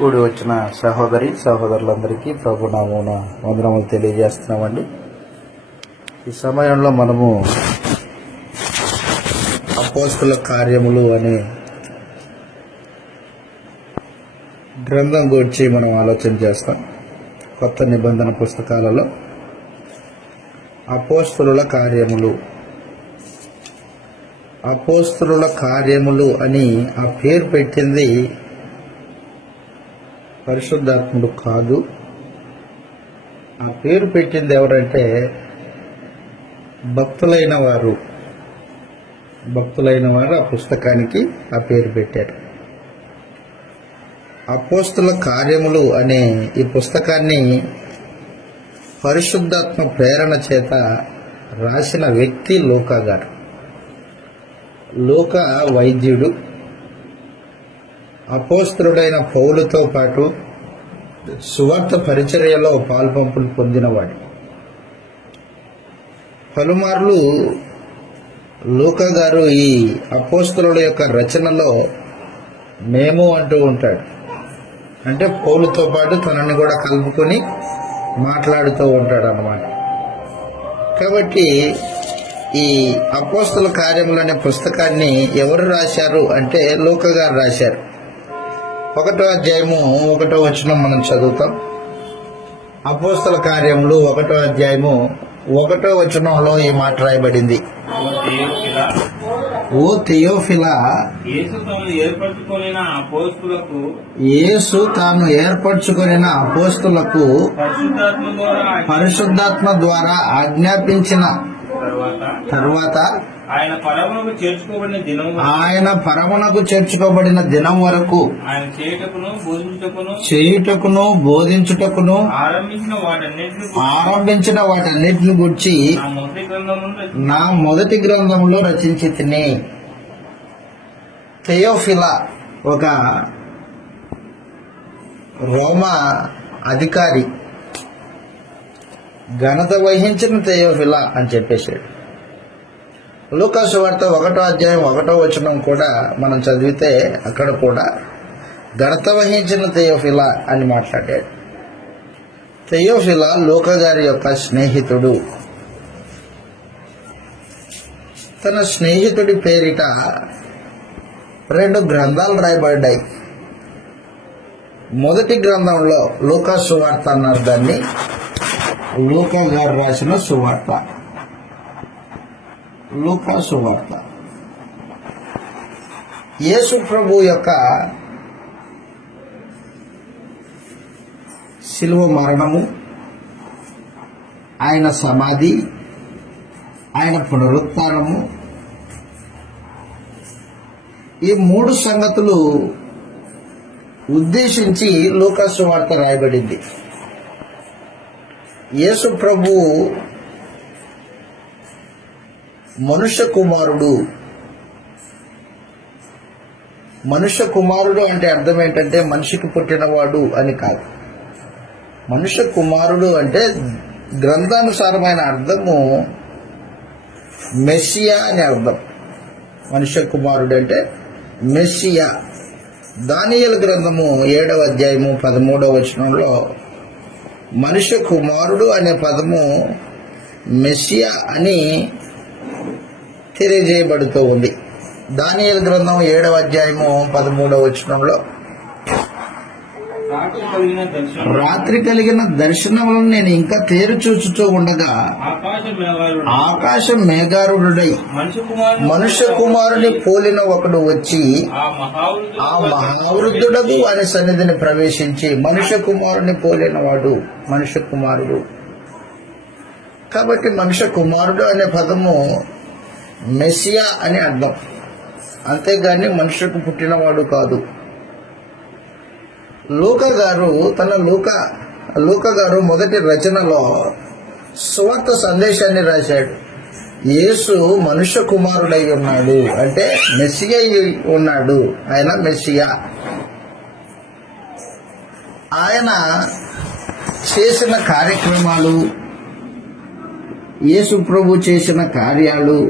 కూడి వచ్చిన సహోదరులందరికీ ప్రభు నామమున వందనములు తెలియజేస్తున్నామండి. ఈ సమయంలో మనము అపోస్తల కార్యములు అనే గ్రంథం గురించి మనం ఆలోచన చేస్తాం. కొత్త నిబంధన పుస్తకాలలో అపోస్తలుల కార్యములు అని ఆ పేరు పెట్టింది పరిశుద్ధాత్ముడు కాదు. ఆ పేరు పెట్టింది ఎవరంటే భక్తులైన వారు ఆ పుస్తకానికి ఆ పేరు పెట్టారు. అపోస్తల కార్యములు అనే ఈ పుస్తకాన్ని పరిశుద్ధాత్మ ప్రేరణ చేత రాసిన వ్యక్తి లూకా గారు. లూకా వైద్యుడు, అపోస్తలుడైన పౌలుతో పాటు సువార్త పరిచర్యలో పాల్పంపులు పొందినవాడు. పలుమార్లు లూకా గారు ఈ అపోస్తలుల యొక్క రచనలో మేము అంటూ ఉంటాడు. అంటే పౌలుతో పాటు తనని కూడా కలుపుకొని మాట్లాడుతూ ఉంటాడు అన్నమాట. కాబట్టి ఈ అపోస్తల కార్యములు అనే పుస్తకాన్ని ఎవరు రాశారు అంటే లూకా గారు రాశారు. 1వ అధ్యాయము 1వ వచనం మనం చదువుతాం. అపోస్తల కార్యములు 1వ అధ్యాయము 1వ వచనంలో ఈ మాట రాయబడింది. ఓ థియోఫిలా, యేసు తాను ఏర్పరచుకొనిన అపోస్తలులకు పరిశుద్ధాత్మ ద్వారా ఆజ్ఞాపించిన తరువాత ఆయన పరమునకు చేర్చుకోబడిన దినం వరకు చేయుటకును బోధించుటకును ఆరంభించిన వాటన్నిటిని గురించి నా మొదటి గ్రంథంలో రచించి తిని. థియోఫిలా ఒక రోమా అధికారి, ఘనత వహించిన థియోఫిలా అని చెప్పేశాడు. లూకా సువార్త 1వ అధ్యాయం 1వ వచనం కూడా మనం చదివితే అక్కడ కూడా ఘనత వహించిన థియోఫిలా అని మాట్లాడాడు. థియోఫిలా లూకా గారి యొక్క స్నేహితుడు. తన స్నేహితుడి పేరిట 2 గ్రంథాలు రాయబడ్డాయి. మొదటి గ్రంథంలో లూకా సువార్త అన్నారు దాన్ని. లూకా గారు రాసిన సువార్త, లూకా సువార్త. యేసు ప్రభు యొక్క శిలువ మరణము, ఆయన సమాధి, ఆయన పునరుత్థానము, ఈ 3 సంగతులు ఉద్దేశించి లూకా సువార్త రాయబడింది. యేసు ప్రభు మనుష్య కుమారుడు అంటే అర్థం ఏంటంటే మనిషికి పుట్టినవాడు అని కాదు. మనుష్య కుమారుడు అంటే గ్రంథానుసారమైన అర్థము మెస్సియా అని అర్థం. మనుష్య కుమారుడు అంటే మెస్సియా. దానియేలు గ్రంథము 7వ అధ్యాయము 13వ వచనంలో మనుష్య కుమారుడు అనే పదము మెస్సియా అని తెలియజేయబడుతూ ఉంది. దానియేలు గ్రంథం 7వ అధ్యాయము 13వ వచనంలో రాత్రి కలిగిన దర్శనములను నేను ఇంకా తేరు చూచుతూ ఉండగా ఆకాశం మేఘారుడై మనుష్య కుమారుని పోలిన ఒకడు వచ్చి ఆ మహావృద్ధుడగు అనే సన్నిధిని ప్రవేశించి. మనుష్య కుమారుని పోలిన వాడు మనుష్య కుమారుడు. కాబట్టి మనుష్య కుమారుడు అనే పదము మెస్సియా అని అర్థం, అంతేగాని మనుషులకు పుట్టినవాడు కాదు. లూకా గారు మొదటి రచనలో సువార్త సందేశాన్ని రాశాడు. యేసు మనుష్య కుమారుడై ఉన్నాడు అంటే మెస్సియా ఉన్నాడు, ఆయన మెస్సియా. ఆయన చేసిన కార్యక్రమాలు, యేసు ప్రభు చేసిన కార్యాలు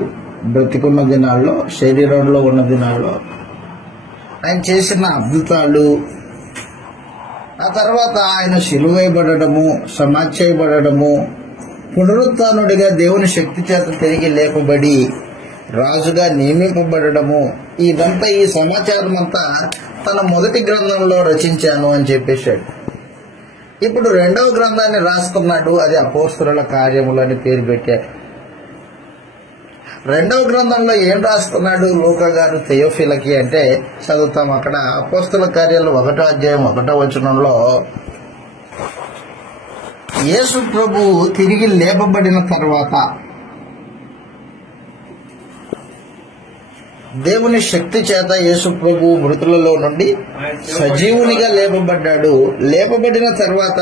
బ్రతికున్న దినాల్లో, శరీరంలో ఉన్న దినాల్లో ఆయన చేసిన అద్భుతాలు, ఆ తర్వాత ఆయన సిలువైబడము, సమాధి చేయబడము, పునరుత్థానుడిగా దేవుని శక్తి చేత తిరిగి లేపబడి రాజుగా నియమింపబడము, ఇదంతా ఈ సమాచారం అంతా తన మొదటి గ్రంథంలో రచించాను అని చెప్పేశాడు. ఇప్పుడు రెండవ గ్రంథాన్ని రాసుకున్నాడు, అది అపోస్తలుల కార్యములు అని పేరు పెట్టాడు. రెండవ గ్రంథంలో ఏం రాసుకున్నాడు లూకా గారు థెయోఫిలకి అంటే చదువుతాం. అక్కడ అపోస్తల కార్యాలు 1వ అధ్యాయం 1వ వచనంలో యేసు ప్రభు తిరిగి లేపబడిన తర్వాత దేవుని శక్తి చేత యేసు ప్రభు మృతులలో నుండి సజీవునిగా లేపబడ్డాడు. లేపబడిన తర్వాత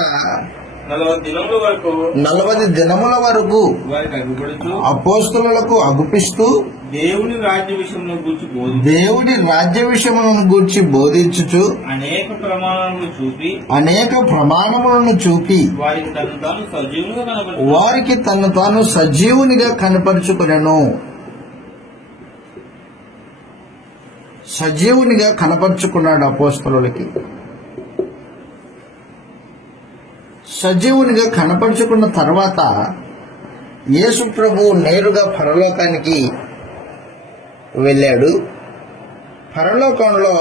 40 దినముల వరకు అపోస్తలులకు అగుపిస్తూ దేవుని రాజ్య విషయములను గూర్చి బోధించుచు అనేక ప్రమాణములను చూపి వారికి తను తాను సజీవునిగా కనపరుచుకొనెను. సజీవునిగా కనపరుచుకున్నాడు అపోస్తలులకి. సజీవునిగా కనపరుచుకున్న తర్వాత యేసు ప్రభువు నేరుగా పరలోకానికి వెళ్ళాడు. పరలోకంలో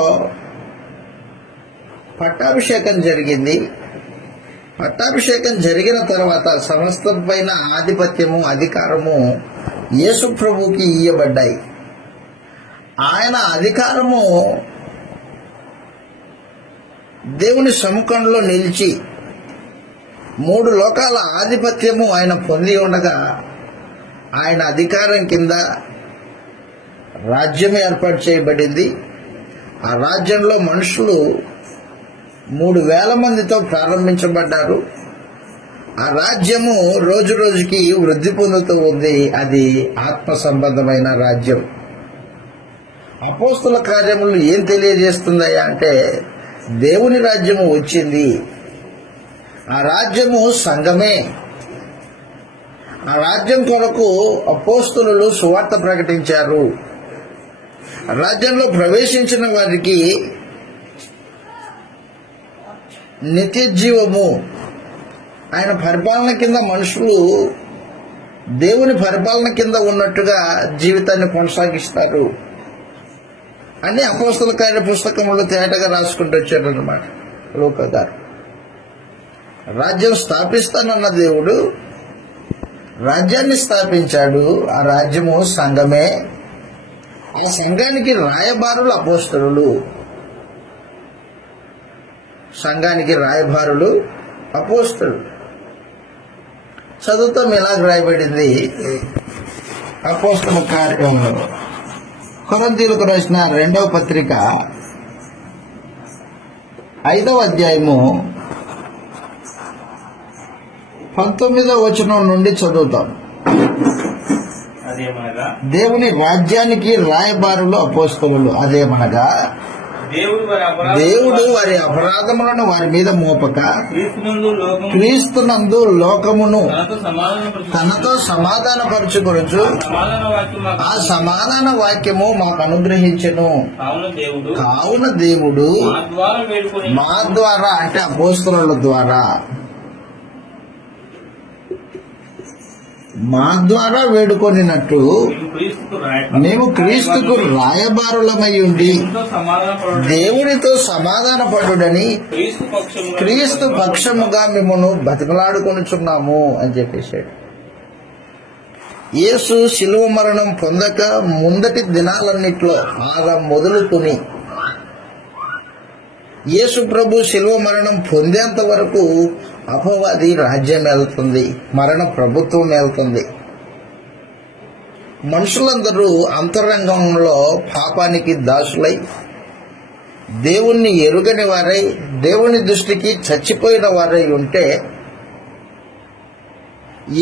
పట్టాభిషేకం జరిగింది. పట్టాభిషేకం జరిగిన తర్వాత సమస్తం పైన ఆధిపత్యము, అధికారము యేసు ప్రభువుకి ఇయ్యబడ్డాయి. ఆయన అధికారము దేవుని సముఖంలో నిలిచి 3 లోకాల ఆధిపత్యము ఆయన పొంది ఉండగా ఆయన అధికారం కింద రాజ్యం ఏర్పాటు చేయబడింది. ఆ రాజ్యంలో మనుషులు 3,000 మందితో ప్రారంభించబడ్డారు. ఆ రాజ్యము రోజు రోజుకి వృద్ధి పొందుతూ ఉంది. అది ఆత్మ సంబంధమైన రాజ్యం. అపోస్తల కార్యములు ఏం తెలియజేస్తుందయ్యా అంటే దేవుని రాజ్యము వచ్చింది. ఆ రాజ్యము సంఘమే. ఆ రాజ్యం కొరకు అపోస్తలులు సువార్త ప్రకటించారు. రాజ్యంలో ప్రవేశించిన వారికి నిత్య జీవము, ఆయన పరిపాలన కింద మనుషులు దేవుని పరిపాలన కింద ఉన్నట్టుగా జీవితాన్ని కొనసాగిస్తారు అని అపోస్తల కార్య పుస్తకంలో తేటగా రాసుకుంటూ వచ్చారన్నమాట లూకా గారు. రాజ్యం స్థాపిస్తానన్న దేవుడు రాజ్యాన్ని స్థాపించాడు. ఆ రాజ్యము సంఘమే. ఆ సంఘానికి రాయబారులు అపోస్తలులు. సంఘానికి రాయబారులు అపోస్తలులు. చదువుతాం ఇలాగ రాయబడింది అపోస్తల కార్యం కొరింథీయులకు రాసిన 2వ పత్రిక 5వ అధ్యాయము 19వ వచనం నుండి చదువుతాం. దేవుని రాజ్యానికి రాయబారులు అపోస్తలులు. అదేమనగా దేవుడు వారి అపరాధములను వారి మీద మోపక క్రీస్తునందు లోకమును తనతో సమాధానపరచుకొనుచు ఆ సమాధాన వాక్యము మాకు అనుగ్రహించెను. కావున దేవుడు మా ద్వారా అంటే అపోస్తలుల ద్వారా మా ద్వారా వేడుకొనినట్టు మేము క్రీస్తుకు రాయబారులమై ఉండి దేవునితో సమాధానపడుడని క్రీస్తు పక్షముగా మిమ్మల్ని బతిమలాడుకొనుచున్నాము అని చెప్పేశాడు. యేసు శిలువ మరణం పొందక ముందటి దినాలన్నిట్లో ఆదాం మొదలుకొని యేసు ప్రభు శిలువ మరణం పొందేంత వరకు అపవాది రాజ్యం వెళ్తుంది, మరణ ప్రభుత్వం వెళ్తుంది. మనుషులందరూ అంతరంగంలో పాపానికి దాసులై దేవుణ్ణి ఎరుగని వారై దేవుని దృష్టికి చచ్చిపోయిన వారై ఉంటే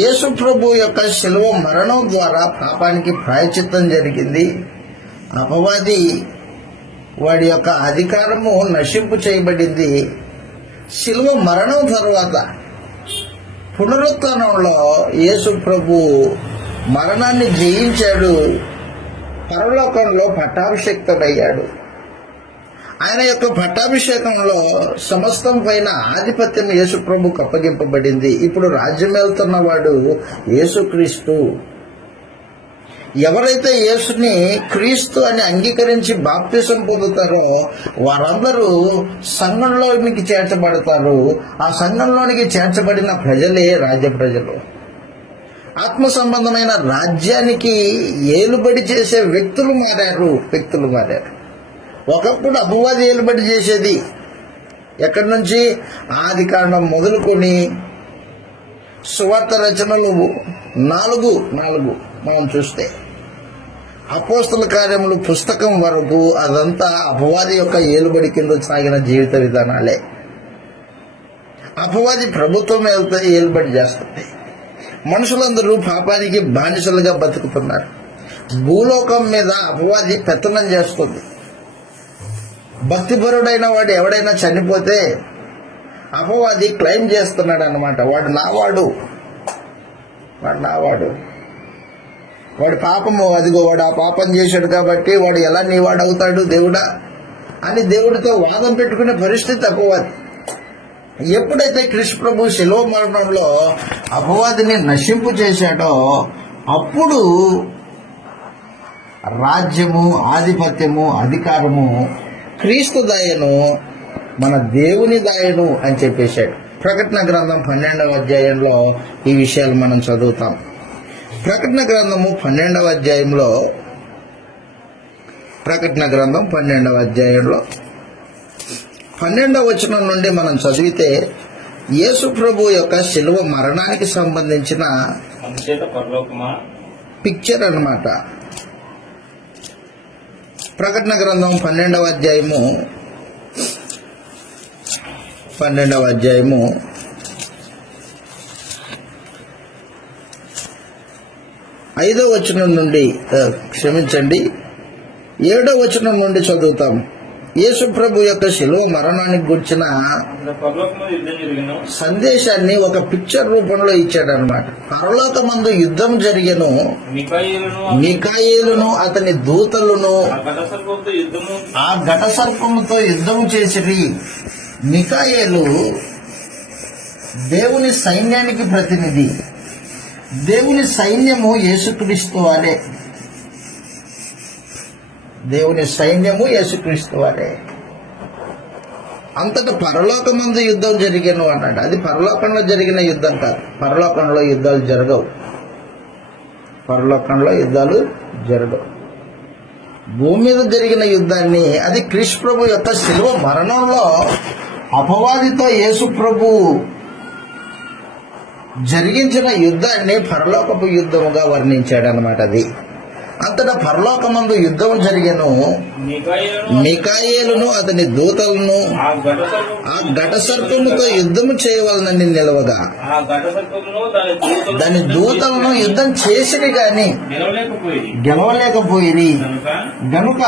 యేసు ప్రభు యొక్క శిలువ మరణం ద్వారా పాపానికి ప్రాయశ్చిత్తం జరిగింది. అపవాది వాడి యొక్క అధికారము నశింపు చేయబడింది. శిలువ మరణం తరువాత పునరుత్థానంలో యేసు ప్రభు మరణాన్ని జయించాడు. పరలోకంలో పట్టాభిషిక్తుడయ్యాడు. ఆయన యొక్క పట్టాభిషేకంలో సమస్తం పైన ఆధిపత్యం యేసు ప్రభుకు అప్పగింపబడింది. ఇప్పుడు రాజ్యం వెళ్తున్న వాడు యేసుక్రీస్తు. ఎవరైతే యేసుని క్రీస్తు అని అంగీకరించి బాప్తిసం పొందుతారో వారందరూ సంఘంలోనికి చేర్చబడతారు. ఆ సంఘంలోనికి చేర్చబడిన ప్రజలే రాజ్య ప్రజలు. ఆత్మ సంబంధమైన రాజ్యానికి ఏలుబడి చేసే వ్యక్తులు మారారు. ఒకప్పుడు అపవాది ఏలుబడి చేసేది. ఎక్కడి నుంచి? ఆది కాండం మొదలుకొని సువార్త రచనలు నాలుగు మనం చూస్తే అపోస్తల కార్యములు పుస్తకం వరకు అదంతా అపవాది యొక్క ఏలుబడి కింద సాగిన జీవిత విధానాలే. అపవాది ప్రభుత్వం ఏలుబడి చేస్తుంది. మనుషులందరూ పాపానికి బానిసలుగా బతుకుతున్నారు. భూలోకం మీద అపవాది పెత్తనం చేస్తుంది. భక్తిపరుడైన వాడు ఎవడైనా చనిపోతే అపవాది క్లెయిమ్ చేస్తున్నాడు అన్నమాట. వాడు నావాడు, వాడి పాపము అదిగో వాడు ఆ పాపం చేశాడు కాబట్టి వాడు ఎలా నీవాడు అవుతాడు దేవుడా అని దేవుడితో వాదం పెట్టుకునే పరిస్థితి అపవాది. ఎప్పుడైతే కృష్ణ ప్రభు శిలువ మరణంలో అపవాదిని నశింపు చేశాడో అప్పుడు రాజ్యము, ఆధిపత్యము, అధికారము క్రీస్తు దాయను, మన దేవుని దాయను అని చెప్పేశాడు. ప్రకటన గ్రంథం 12వ అధ్యాయంలో ఈ విషయాలు మనం చదువుతాం. ప్రకటన గ్రంథము 12వ అధ్యాయంలో 12వ వచనం నుండి మనం చదివితే యేసు ప్రభు యొక్క శిలువ మరణానికి సంబంధించిన పిక్చర్ అన్నమాట. ప్రకటన గ్రంథం 12వ అధ్యాయము 5వ వచనం నుండి 7వ వచనం నుండి చదువుతాం. యేసు ప్రభు యొక్క శిలువ మరణానికి గుర్చిన సందేశాన్ని ఒక పిక్చర్ రూపంలో ఇచ్చాడనమాట. పరలోకమందు యుద్ధం జరిగెను, మిఖాయేలును అతని దూతలను ఆ ఘట సర్పముతో యుద్ధం చేసిరి. మిఖాయేలు దేవుని సైన్యానికి ప్రతినిధి. దేవుని సైన్యము యేసుక్రీస్తు వారే. అంతటా పరలోకమందు యుద్ధం జరిగాను అన్నాడు. అది పరలోకంలో జరిగిన యుద్ధం కాదు. పరలోకంలో యుద్ధాలు జరగవు. భూమి మీద జరిగిన యుద్ధాన్ని, అది కృష్ణ ప్రభు యొక్క శిలువ మరణంలో అపవాదితో యేసు ప్రభు జరిగించిన యుద్ధాన్ని పరలోకపు యుద్ధముగా వర్ణించాడనమాట. అది అంతటా పరలోకమందు యుద్ధం జరిగెను, మిఖాయేలును అతని దూతలను ఆ ఘట సర్పముతో యుద్ధము చేయవలనని నిలవగా దాని దూతలను యుద్ధం చేసిరి గాని గెలవలేకపోయిరి గనుక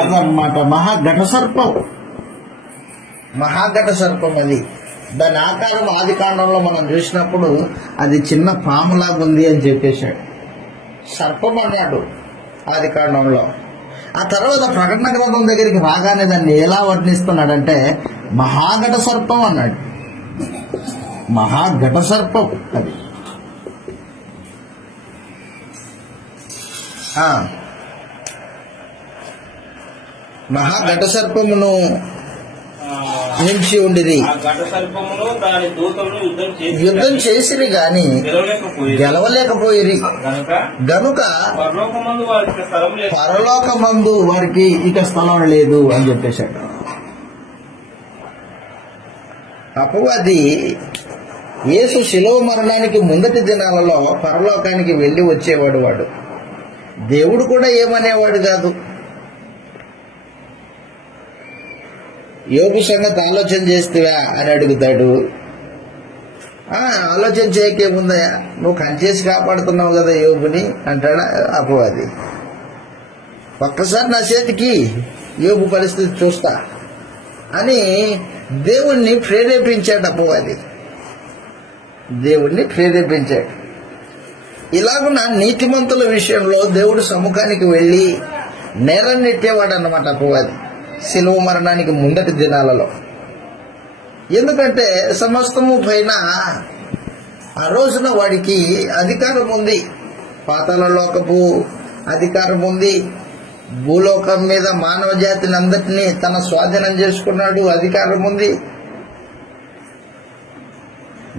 అదన్నమాట మహాఘట సర్పం. అది దాని ఆకారం ఆది కాండంలో మనం చూసినప్పుడు అది చిన్న పాములాగా ఉంది అని చెప్పేశాడు. సర్పం అన్నాడు ఆది కాండంలో. ఆ తర్వాత ప్రకటన గ్రంథం దగ్గరికి రాగానే దాన్ని ఎలా వర్ణిస్తున్నాడంటే మహాఘట సర్పం అన్నాడు. మహాఘట సర్పం అది. మహాఘట సర్పమును నిలిచి ఉండిరి. యుద్ధం చేసిరి గాని గెలవలేకపోయిరి గనుక పరలోకమందు వారికి ఇక స్థలం లేదు అని చెప్పేశాడు. అపవాది యేసు శిలువ మరణానికి ముందటి దినాలలో పరలోకానికి వెళ్ళి వచ్చేవాడు. వాడు దేవుడు కూడా ఏమనేవాడు కాదు. యోబు సంగతి ఆలోచన చేస్తేవా అని అడుగుతాడు. ఆలోచన చేయకేముందయా, నువ్వు కంచేసి కాపాడుతున్నావు కదా యోబుని అంటాడా అపవాది. ఒక్కసారి నా చేతికి యోబు పరిస్థితి చూస్తా అని దేవుణ్ణి ప్రేరేపించాడు అపవాది. ఇలాగున నీతిమంతుల విషయంలో దేవుడు సముఖానికి వెళ్ళి నేరం నెట్టేవాడు అన్నమాట అపవాది శిలువ మరణానికి ముందటి దినాలలో. ఎందుకంటే సమస్తము పైన ఆ రోజున వాడికి అధికారం ఉంది, పాతాళ లోకపు అధికారం ఉంది, భూలోకం మీద మానవ జాతిని అందరినీ తన స్వాధీనం చేసుకున్నాడు, అధికారం ఉంది.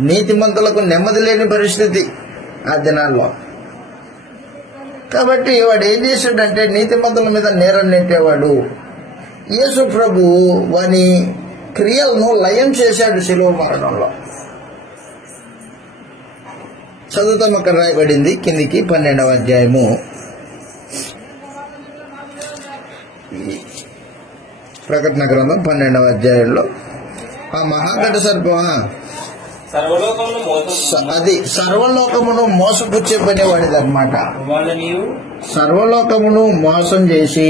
నీతిమంతులకు నెమ్మది లేని పరిస్థితి ఆ దినాల్లో. కాబట్టి వాడు ఏం చేశాడంటే నీతిమంతుల మీద నేరం నెట్టేవాడు. యేసు ప్రభు వాని క్రియలను లయం చేశాడు శిలువ మరణంలో. చదువుతాం, అక్కడ రాయబడింది కిందికి 12వ అధ్యాయము ప్రకటన గ్రంథం 12వ అధ్యాయంలో ఆ మహాఘట సర్పం అది సర్వలోకమును మోసపుచ్చే పనేవాడిది అనమాట. సర్వలోకమును మోసం చేసి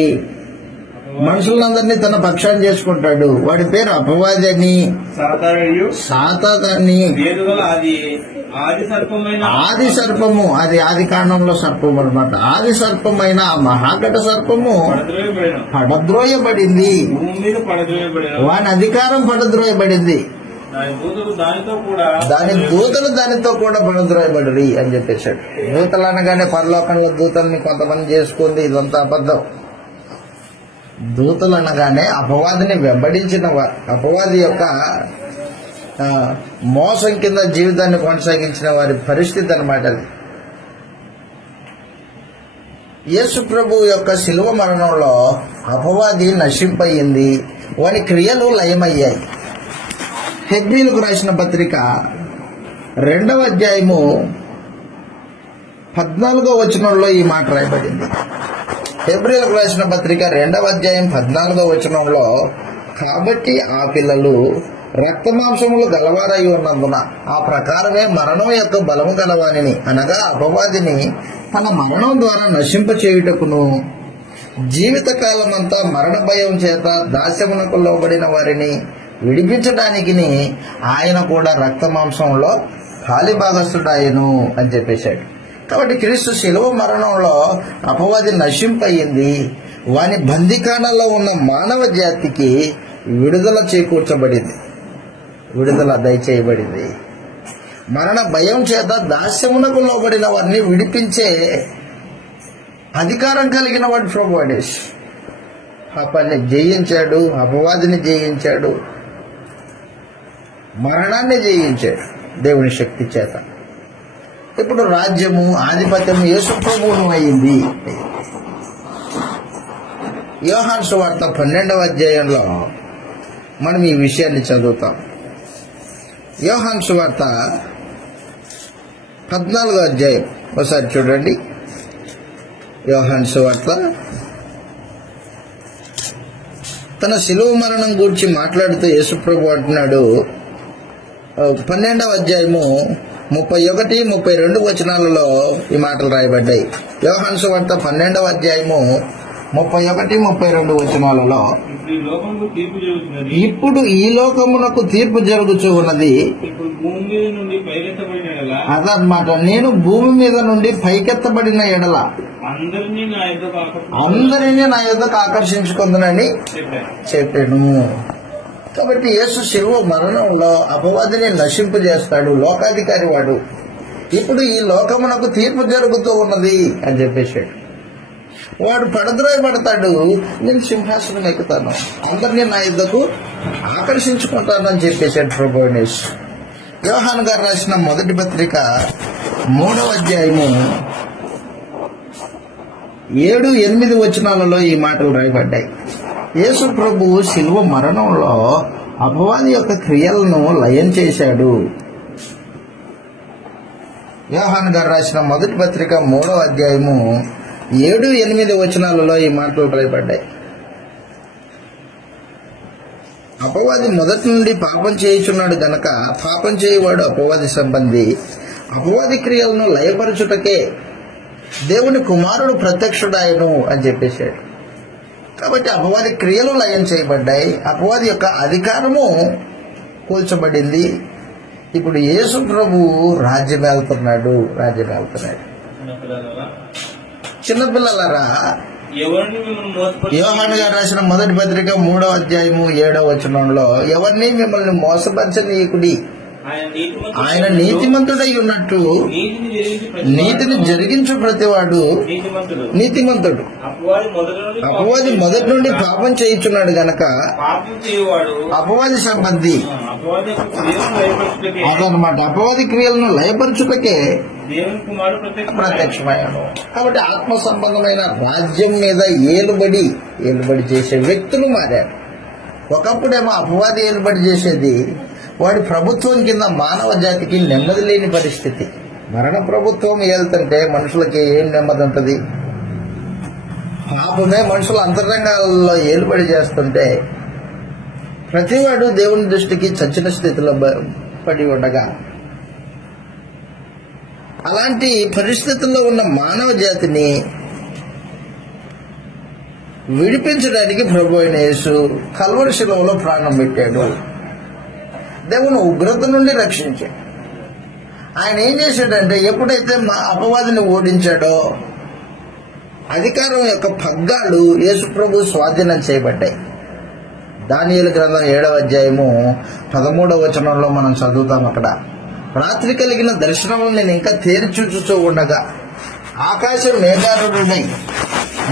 మనుషులందరినీ తన పక్షాన్ని చేసుకుంటాడు. వాడి పేరు అపవాది అని, సాతాని, ఆది సర్పము. అది ఆది కాండంలో సర్పము అనమాట. ఆది సర్పమైన ఆ మహాఘట సర్పము పడద్రోయబడింది, వాని అధికారం పడద్రోయబడింది, దాని దూతలు దానితో కూడా పడద్రోయబడి అని చెప్పేశాడు. దూతలు అనగానే పరలోకంలో దూతల్ని కొంతమంది చేసుకుంది, ఇదంతా అబద్ధం. దూతలు అనగానే అపవాదిని వెంబడించిన అపవాది యొక్క మోసం కింద జీవితాన్ని కొనసాగించిన వారి పరిస్థితి అన్నమాట అది. యేసు ప్రభు యొక్క శిలువ మరణంలో అపవాది నశింపయింది, వారి క్రియలు లయమయ్యాయి. హెబ్రీలకు రాసిన పత్రిక 2వ అధ్యాయము 14వ వచనంలో ఈ మాట రాయబడింది. హెబ్రీలకు రాసిన పత్రిక 2వ అధ్యాయం 14వ వచనంలో, కాబట్టి ఆ పిల్లలు రక్తమాంసములు గలవారై ఉన్నందున ఆ ప్రకారమే మరణం యొక్క బలము గలవానిని, అనగా అపవాదిని తన మరణం ద్వారా నశింప చేయుటకును, జీవితకాలమంతా మరణ భయం చేత దాస్యమునకు లోబడిన వారిని విడిపించడానికి ఆయన కూడా రక్తమాంసంలో పాలిభాగస్తుడాయను అని చెప్పేశాడు. కాబట్టి క్రీస్తు శిలువ మరణంలో అపవాది నశింపయింది, వాని బందికాణాల్లో ఉన్న మానవ జాతికి విడుదల చేకూర్చబడింది, విడుదల దయచేయబడింది. మరణ భయం చేత దాస్యమునకు లోబడిన వారిని విడిపించే అధికారం కలిగిన వాడు ప్రభు వాడేష్. పాపాన్ని జయించాడు, అపవాదిని జయించాడు, మరణాన్ని జయించాడు దేవుని శక్తి చేత. ఇప్పుడు రాజ్యము ఆధిపత్యము యేసు ప్రభువును అయింది. యోహాను సువార్త 12వ అధ్యాయంలో మనం ఈ విషయాన్ని చదువుతాం. యోహాను సువార్త 14వ అధ్యాయం ఒకసారి చూడండి. యోహాను సువార్త తన శిలువ మరణం గురించి మాట్లాడుతూ యేసుప్రభు అంటున్నాడు, 12వ అధ్యాయము 31, 32 వచనాలలో ఈ మాటలు రాయబడ్డాయి. యోహాను సువార్త 12వ అధ్యాయము 31, 32 వచనాలలో, ఇప్పుడు ఈ లోకమునకు తీర్పు జరుగుతూ ఉన్నది. అదనమాట, నేను భూమి మీద నుండి పైకెత్తబడిన ఎడల అందరినీ నా యొద్దకు ఆకర్షించుకుందనని చెప్పాను. కాబట్టి యేసు శిలువ మరణంలో అపవాదిని నశింపజేస్తాడు, లోకాధికారి వాడు. ఇప్పుడు ఈ లోకమునకు తీర్పు జరుగుతూ ఉన్నది అని చెప్పేశాడు. వాడు పడద్రోయబడతాడు, నేను సింహాసనం ఎక్కుతాను, అందరినీ నా యుద్ధకు ఆకర్షించుకుంటానని చెప్పేశాడు ప్రభు అనేసి. యోహాను గారు రాసిన మొదటి పత్రిక 3వ అధ్యాయము 7, 8 వచనాలలో ఈ మాటలు రాయబడ్డాయి. యేసు ప్రభు శిలువ మరణంలో అపవాది యొక్క క్రియలను లయం చేశాడు. యోహాను గారు రాసిన మొదటి పత్రిక 3వ అధ్యాయము 7, 8 వచనాలలో ఈ మాటలు రాయబడ్డాయి. అపవాది మొదటి నుండి పాపం చేయుచున్నాడు గనక పాపం చేయువాడు అపవాది సంబంధి. అపవాది క్రియలను లయపరచుటకే దేవుని కుమారుడు ప్రత్యక్షుడాయను అని చెప్పేశాడు. కాబట్టి అపవాది క్రియలు లయం చేయబడ్డాయి, అపవాది యొక్క అధికారము కూల్చబడింది. ఇప్పుడు యేసు ప్రభు రాజ్యం వెళ్తున్నాడు. చిన్నపిల్లలరా, ఎవరిని మిమ్మల్ని మోసపరిచి యోహాను గారు రాసిన మొదటి పత్రిక 3వ అధ్యాయము 7వ వచనంలో ఎవరిని మిమ్మల్ని మోసపరచనీయకుడి, ఆయన నీతిమంతుడై ఉన్నట్టు నీతిని జరిగించు ప్రతివాడు నీతిమంతుడు. అపవాది మొదటి నుండి పాపం చేయించున్నాడు గనక అపవాది సంబంధి అదనమాట. అపవాది క్రియలను లయపరచుటకే ప్రత్యక్షమయ్యాడు. కాబట్టి ఆత్మ సంబంధమైన రాజ్యం మీద ఏలుబడి చేసే వ్యక్తులు మారారు. ఒకప్పుడేమో అపవాది ఏలుబడి చేసేది, వాడి ప్రభుత్వం కింద మానవ జాతికి నెమ్మది లేని పరిస్థితి. మరణ ప్రభుత్వం ఏళ్తుంటే మనుషులకి ఏం నెమ్మది ఉంటుంది? పాపమే మనుషుల అంతరంగాల్లో ఏలుబడి చేస్తుంటే ప్రతివాడు దేవుని దృష్టికి చచ్చిన స్థితిలో పడి ఉండగా, అలాంటి పరిస్థితుల్లో ఉన్న మానవ జాతిని విడిపించడానికి ప్రభు అయిన యేసు కల్వరి శిలువలో ప్రాణం పెట్టాడు. దేవుని ఉగ్రత నుండి రక్షించాడు. ఆయన ఏం చేశాడంటే, ఎప్పుడైతే అపవాదిని ఓడించాడో అధికారం యొక్క పగ్గాలు యేసు ప్రభు స్వాధీనం చేయబడ్డాయి. దానియేలు గ్రంథం 7వ అధ్యాయము 13వ వచనంలో మనం చదువుతాం. అక్కడ రాత్రి కలిగిన దర్శనము నేను ఇంకా తేరిచూచుతూ ఉండగా ఆకాశం మేఘారుడై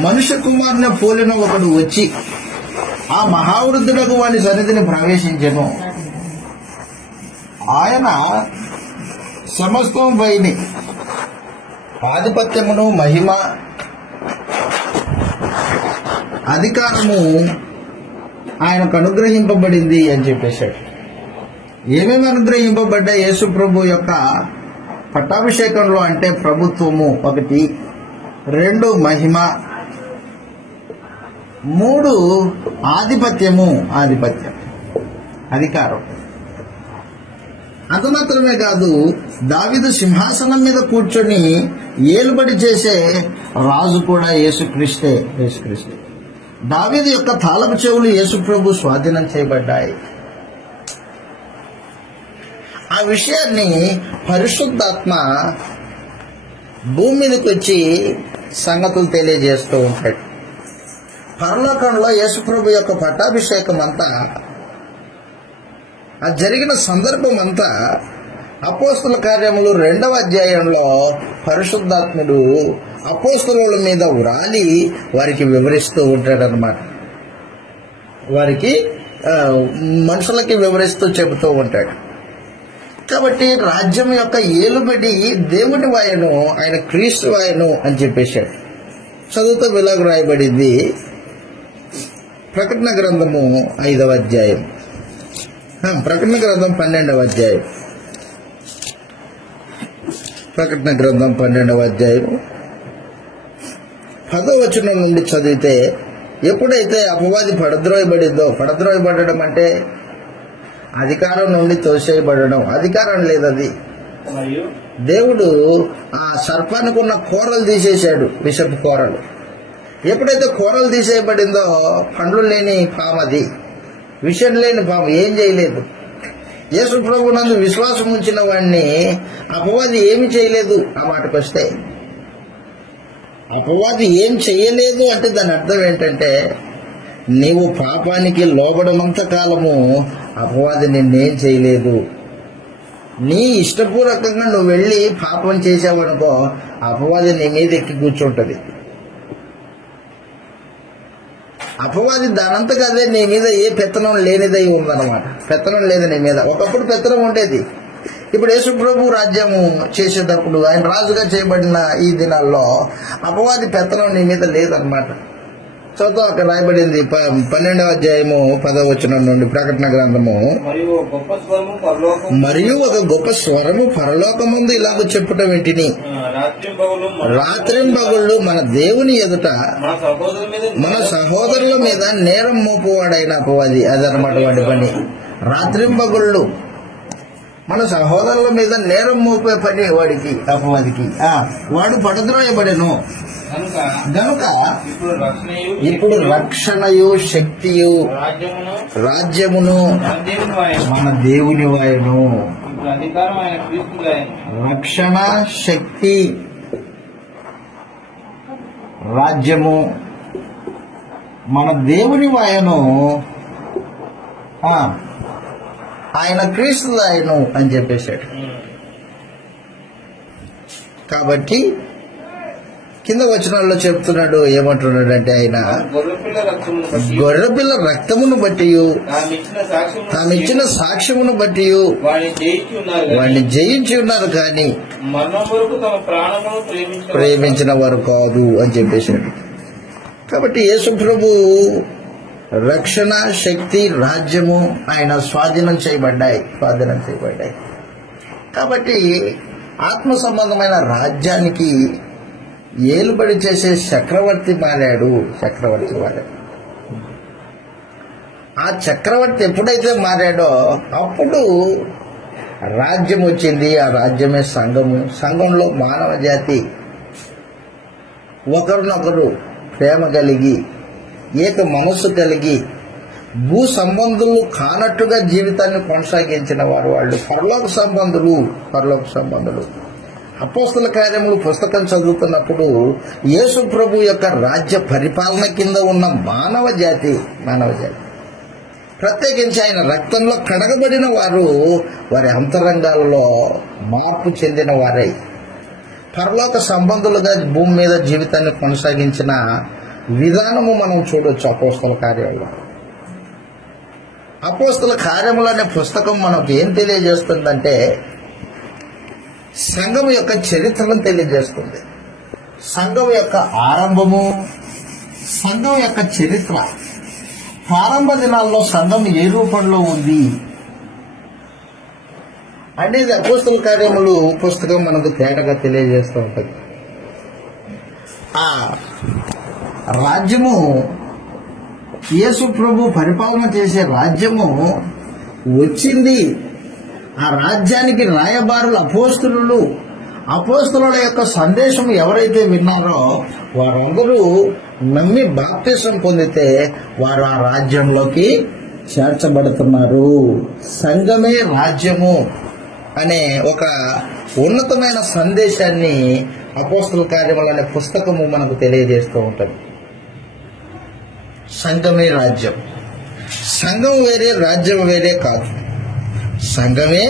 మనుష్య కుమారుని పోలిన ఒకడు వచ్చి ఆ మహావృద్ధుడకు వాడి సన్నిధిని ప్రవేశించెను. ఆయన సమస్తం పైని ఆధిపత్యమును మహిమ అధికారము ఆయనకు అనుగ్రహింపబడింది అని చెప్పేశాడు. ఏమేమి అనుగ్రహింపబడ్డా యేసు ప్రభు యొక్క పట్టాభిషేకంలో అంటే ప్రభుత్వము 1, 2 మహిమ, 3 ఆధిపత్యం, అధికారం. అంత మాత్రమే కాదు, దావీదు సింహాసనం మీద కూర్చొని ఏలుబడి చేసే రాజు కూడా యేసుక్రీస్తే. దావీదు యొక్క తాళపు చెవులు యేసు ప్రభు స్వాధీనం చేయబడ్డాయి. ఆ విషయాన్ని పరిశుద్ధాత్మ భూమి మీదకి వచ్చి సంగతులు తెలియజేస్తూ ఉంటాడు. పరలోకంలో యేసు ప్రభు యొక్క పట్టాభిషేకం అంతా, ఆ జరిగిన సందర్భం అంతా అపోస్తుల కార్యములు 2వ అధ్యాయంలో పరిశుద్ధాత్ముడు అపోస్తుల మీద వ్రాలి వారికి వివరిస్తూ ఉంటాడనమాట. వారికి మనుషులకి వివరిస్తూ చెబుతూ ఉంటాడు. కాబట్టి రాజ్యం యొక్క ఏలుబడి దేవుని వాయను, ఆయన క్రీస్తు వాయను అని చెప్పేశాడు. చదువుతో ఇలాగ రాయబడింది. ప్రకటన గ్రంథము 5వ అధ్యాయం, ప్రకటన గ్రంథం 12వ అధ్యాయం, ప్రకటన గ్రంథం 12వ అధ్యాయం 10వ వచనం నుండి చదివితే, ఎప్పుడైతే అపవాది పడద్రోయబడడం అంటే అధికారం నుండి తోసేయబడడం. అధికారం లేదది. దేవుడు ఆ సర్పానికి ఉన్న కూరలు తీసేశాడు, విషపు కూరలు. ఎప్పుడైతే కూరలు తీసేయబడిందో పండ్లు లేని పాము, అది విషం లేని పాము, ఏం చేయలేదు. యేసు ప్రభునందు విశ్వాసం ఉంచిన వాడిని అపవాది ఏమి చేయలేదు. ఆ మాటకు వస్తే అపవాది ఏం చేయలేదు అంటే దాని అర్థం ఏంటంటే, నీవు పాపానికి లోబడమంత కాలము అపవాది నిన్నేం చేయలేదు. నీ ఇష్టపూర్వకంగా నువ్వు వెళ్ళి పాపం చేసావనుకో, అపవాది నీ మీద ఎక్కి కూర్చుంటది. అపవాది దానంతగా అదే నీ మీద ఏ పెత్తనం లేనిదై ఉందన్నమాట. పెత్తనం లేదు నీ మీద. ఒకప్పుడు పెత్తనం ఉండేది. ఇప్పుడు యేసు ప్రభు రాజ్యము చేసేటప్పుడు, ఆయన రాజుగా చేయబడిన ఈ దినాల్లో అపవాది పెత్తనం నీ మీద లేదన్నమాట. చదువు అక్కడ రాయబడింది 12వ అధ్యాయము 10వ వచనం నుండి ప్రకటన గ్రంథము. మరియు ఒక గొప్ప స్వరము పరలోకమందు ఇలాగ చెప్పుట వింటిని, రాత్రింబగళ్ళు మన దేవుని ఎదుట మన సహోదరుల మీద నేరం మోపువాడైన అపవాది. అదనమాట వాడి పని. రాత్రింబగళ్ళు మన సహోదరుల మీద నేరం మోపే పని వాడికి, అపవాదికి. వాడు పడద్రోయబడెను గనుక ఇప్పుడు రక్షణయు శక్తియు రాజ్యమును మన దేవుని వాయును. రక్షణ, శక్తి, రాజ్యము మన దేవుని వాయను, ఆయన క్రీస్తు ఆయను అని చెప్పేశాడు. కాబట్టి కింద వచనాల్లో చెప్తున్నాడు, ఏమంటున్నాడు అంటే, ఆయన గొర్రెపిల్ల రక్తమును బట్టి తామిచ్చిన సాక్ష్యమును బట్టి వాడిని జయించి ఉన్నారు, కానీ ప్రేమించిన వారు కాదు అని చెప్పేశాడు. కాబట్టి యేసు ప్రభు రక్షణ, శక్తి, రాజ్యము ఆయన స్వాధీనం చేయబడ్డాయి. కాబట్టి ఆత్మ సంబంధమైన రాజ్యానికి ఏలుబడి చేసే చక్రవర్తి మారాడు. ఆ చక్రవర్తి ఎప్పుడైతే మారాడో అప్పుడు రాజ్యం వచ్చింది. ఆ రాజ్యమే సంఘము. సంఘంలో మానవ జాతి ఒకరినొకరు ప్రేమ కలిగి, ఏక మనస్సు కలిగి, భూ సంబంధులు కానట్టుగా జీవితాన్ని కొనసాగించిన వాళ్ళు పరలోక సంబంధులు. అపోస్తల కార్యములు పుస్తకం చదువుతున్నప్పుడు యేసు ప్రభు యొక్క రాజ్య పరిపాలన కింద ఉన్న మానవ జాతి ప్రత్యేకించి ఆయన రక్తంలో కడగబడిన వారు వారి అంతరంగాలలో మార్పు చెందిన వారై పరలోక సంబంధులుగా భూమి మీద జీవితాన్ని కొనసాగించిన విధానము మనం చూడొచ్చు అపోస్తల కార్యాల్లో. అపోస్తల కార్యములు అనే పుస్తకం మనకు ఏం తెలియజేస్తుందంటే, సంఘం యొక్క చరిత్రను తెలియజేస్తుంది. సంఘం యొక్క ఆరంభము, సంఘం యొక్క చరిత్ర, ప్రారంభ దినాల్లో సంఘం ఏ రూపంలో ఉంది అనేది అపోస్తల కార్యములు పుస్తకం మనకు తేటగా తెలియజేస్తూ ఉంటుంది. ఆ రాజ్యము, యేసు ప్రభు పరిపాలన చేసే రాజ్యము వచ్చింది. ఆ రాజ్యానికి రాయబారులు అపోస్తలుల యొక్క సందేశం ఎవరైతే విన్నారో వారందరూ నమ్మి బాప్తిసం పొందితే వారు ఆ రాజ్యంలోకి చేర్చబడుతున్నారు. సంఘమే రాజ్యము అనే ఒక ఉన్నతమైన సందేశాన్ని అపోస్తల కార్యములు అనే పుస్తకము మనకు తెలియజేస్తూ ఉంటుంది. సంఘమే రాజ్యం. సంఘం వేరే, రాజ్యం వేరే కాదు. సంఘమే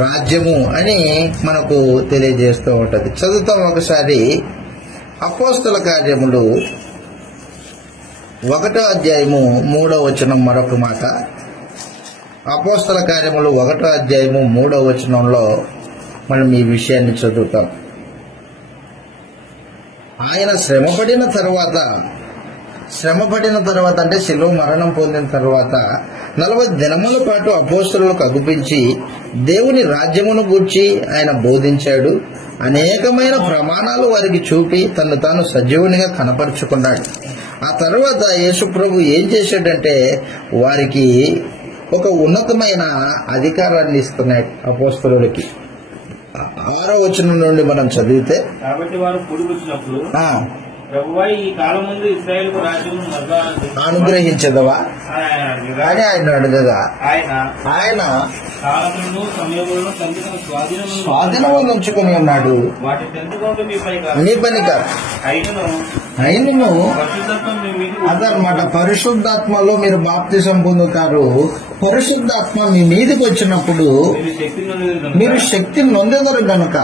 రాజ్యము అని మనకు తెలియజేస్తూ ఉంటుంది. చదువుతాం ఒకసారి అపోస్తల కార్యములు 1వ అధ్యాయము 3వ వచనం. మరొక మాట, అపోస్తల కార్యములు 1వ అధ్యాయము 3వ వచనంలో మనం ఈ విషయాన్ని చదువుతాం. ఆయన శ్రమపడిన తర్వాత అంటే శిలువ మరణం పొందిన తర్వాత 40 దినముల పాటు అపోస్తలులకు అగుపించి దేవుని రాజ్యమును గూర్చి ఆయన బోధించాడు. అనేకమైన ప్రమాణాలు వారికి చూపి తను తాను సజీవునిగా కనపరుచుకున్నాడు. ఆ తర్వాత యేసుప్రభు ఏం చేశాడంటే వారికి ఒక ఉన్నతమైన అధికారాన్ని ఇస్తున్నాడు అపోస్తలులకి. 6వ వచనం నుండి మనం చదివితే, కాబట్టి వారు కూడి వచ్చినప్పుడు ప్రభువా ఈ కాలం ముందు ఇశ్రాయేలుకు రాజ్యం అనుగ్రహించదవా అని ఆయన అడగగా ఆయన స్వాధీనము ఉంచుకుని ఉన్నాడు. మీ పని కాదు. అయినను అదనమాట, పరిశుద్ధాత్మలో మీరు బాప్తిసం పొందుతారు. పరిశుద్ధాత్మ మీ మీదకి వచ్చినప్పుడు మీరు శక్తి నొందెదరు గనుక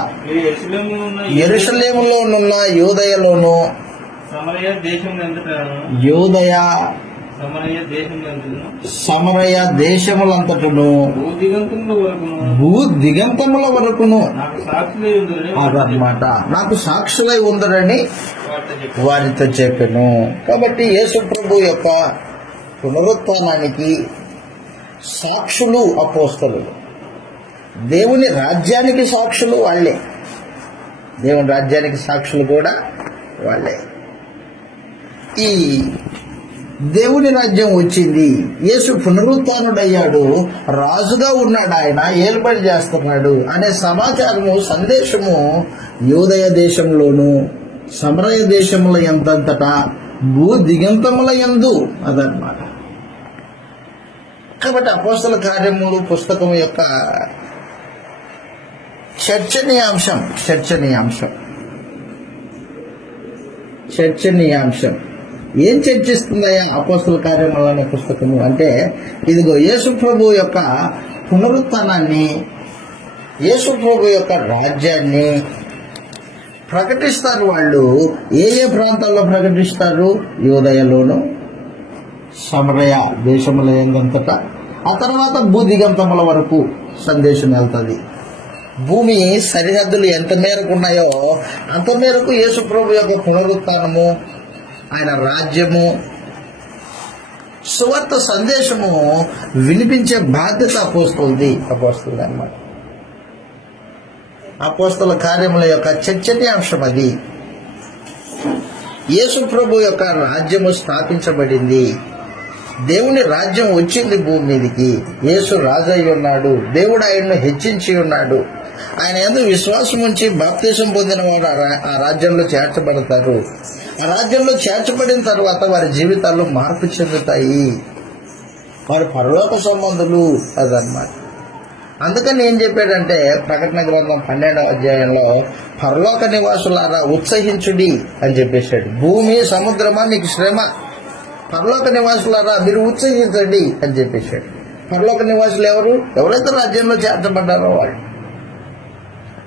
యెరూషలేములోనున్న యూదయలోను, సమరయ దేశములంతటను, భూ దిగంతముల వరకును అదనమాట నాకు సాక్షులై ఉందరని వారితో చెప్పాను. కాబట్టి యేసు ప్రభు యొక్క పునరుత్థానానికి సాక్షులు అపోస్తలులు. దేవుని రాజ్యానికి సాక్షులు వాళ్ళే. దేవుని రాజ్యానికి సాక్షులు కూడా వాళ్ళే. ఈ దేవుని రాజ్యం వచ్చింది, యేసు పునరుత్థానుడయ్యాడు, రాజుగా ఉన్నాడు, ఆయన ఏలుబడి చేస్తున్నాడు అనే సమాచారము, సందేశము యూదయ దేశంలోను, సమరయ దేశముల ఎంతంతటా, భూ దిగంతముల యందు అదనమాట. కాబట్టి అపోస్తల కార్యములు పుస్తకం యొక్క చర్చనీయాంశం ఏం చర్చిస్తుందయ్యా అపోస్తల కార్యములు అనే పుస్తకము అంటే, ఇదిగో యేసు ప్రభు యొక్క పునరుత్థానాన్ని, యేసు ప్రభు యొక్క రాజ్యాన్ని ప్రకటిస్తారు. వాళ్ళు ఏ ఏ ప్రాంతాల్లో ప్రకటిస్తారు? యూదయలోను, సమరయ దేశముల యందంతటా, ఆ తర్వాత భూదిగంతముల వరకు సందేశం వెళ్తుంది. భూమి సరిహద్దులు ఎంత మేరకు ఉన్నాయో అంత మేరకు యేసు ప్రభు యొక్క పునరుత్థానము, ఆయన రాజ్యము, సువార్త సందేశము వినిపించే బాధ్యత అపోస్తలుది అన్నమాట. అపోస్తల కార్యముల యొక్క చర్చనీయాంశం అది. యేసు ప్రభు యొక్క రాజ్యము స్థాపించబడింది. దేవుని రాజ్యం వచ్చింది భూమి మీదకి. యేసు రాజు అయి ఉన్నాడు. దేవుడు ఆయన్ను హెచ్చించి ఉన్నాడు. ఆయన యందు విశ్వాసం ఉంచి బాప్తిసం పొందిన వారు ఆ రాజ్యంలో చేర్చబడతారు. ఆ రాజ్యంలో చేర్చబడిన తర్వాత వారి జీవితాల్లో మార్పు చెందుతాయి. వారు పరలోక సంబంధులు అదన్నమాట. అందుకని ఏం చెప్పాడంటే, ప్రకటన గ్రంథం 12వ అధ్యాయంలో పరలోక నివాసులారా ఉత్సహించుడి అని చెప్పేశాడు. భూమి సముద్రమా మీకు శ్రమ, పరలోక నివాసులారా మీరు ఉత్సహించండి అని చెప్పేశాడు. పరలోక నివాసులు ఎవరు? ఎవరైతే రాజ్యంలో చేర్చబడ్డారో వాళ్ళు.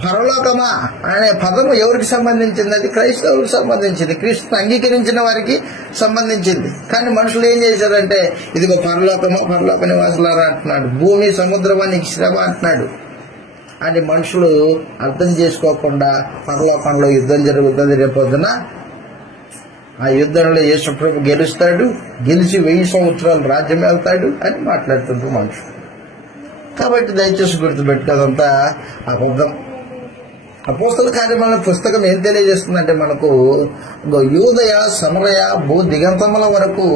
పరలోకమా అనే పదము ఎవరికి సంబంధించింది? అది క్రైస్తవులకు సంబంధించింది, క్రీస్తుని అంగీకరించిన వారికి సంబంధించింది. కానీ మనుషులు ఏం చేశారంటే, ఇదిగో పరలోకమా, పరలోక నివాసులారా అంటున్నాడు, భూమి సముద్రమా నీకు శ్రమ అంటున్నాడు. అని మనుషులు అర్థం చేసుకోకుండా పరలోకంలో యుద్ధం జరుగుతుంది, రేపొద్దున ఆ యుద్ధంలో యేసు ప్రభు గెలుస్తాడు, గెలిచి 1000 సంవత్సరాలు రాజ్యం వెళ్తాడు అని మాట్లాడుతుంటారు మనుషులు. కాబట్టి దయచేసి గుర్తుపెట్టుకోదంతా అబద్ధం. అపోస్తల కార్యముల పుస్తకం ఏం తెలియజేస్తుందంటే, మనకు యూదయ, సమరయ, భూ దిగంతముల వరకు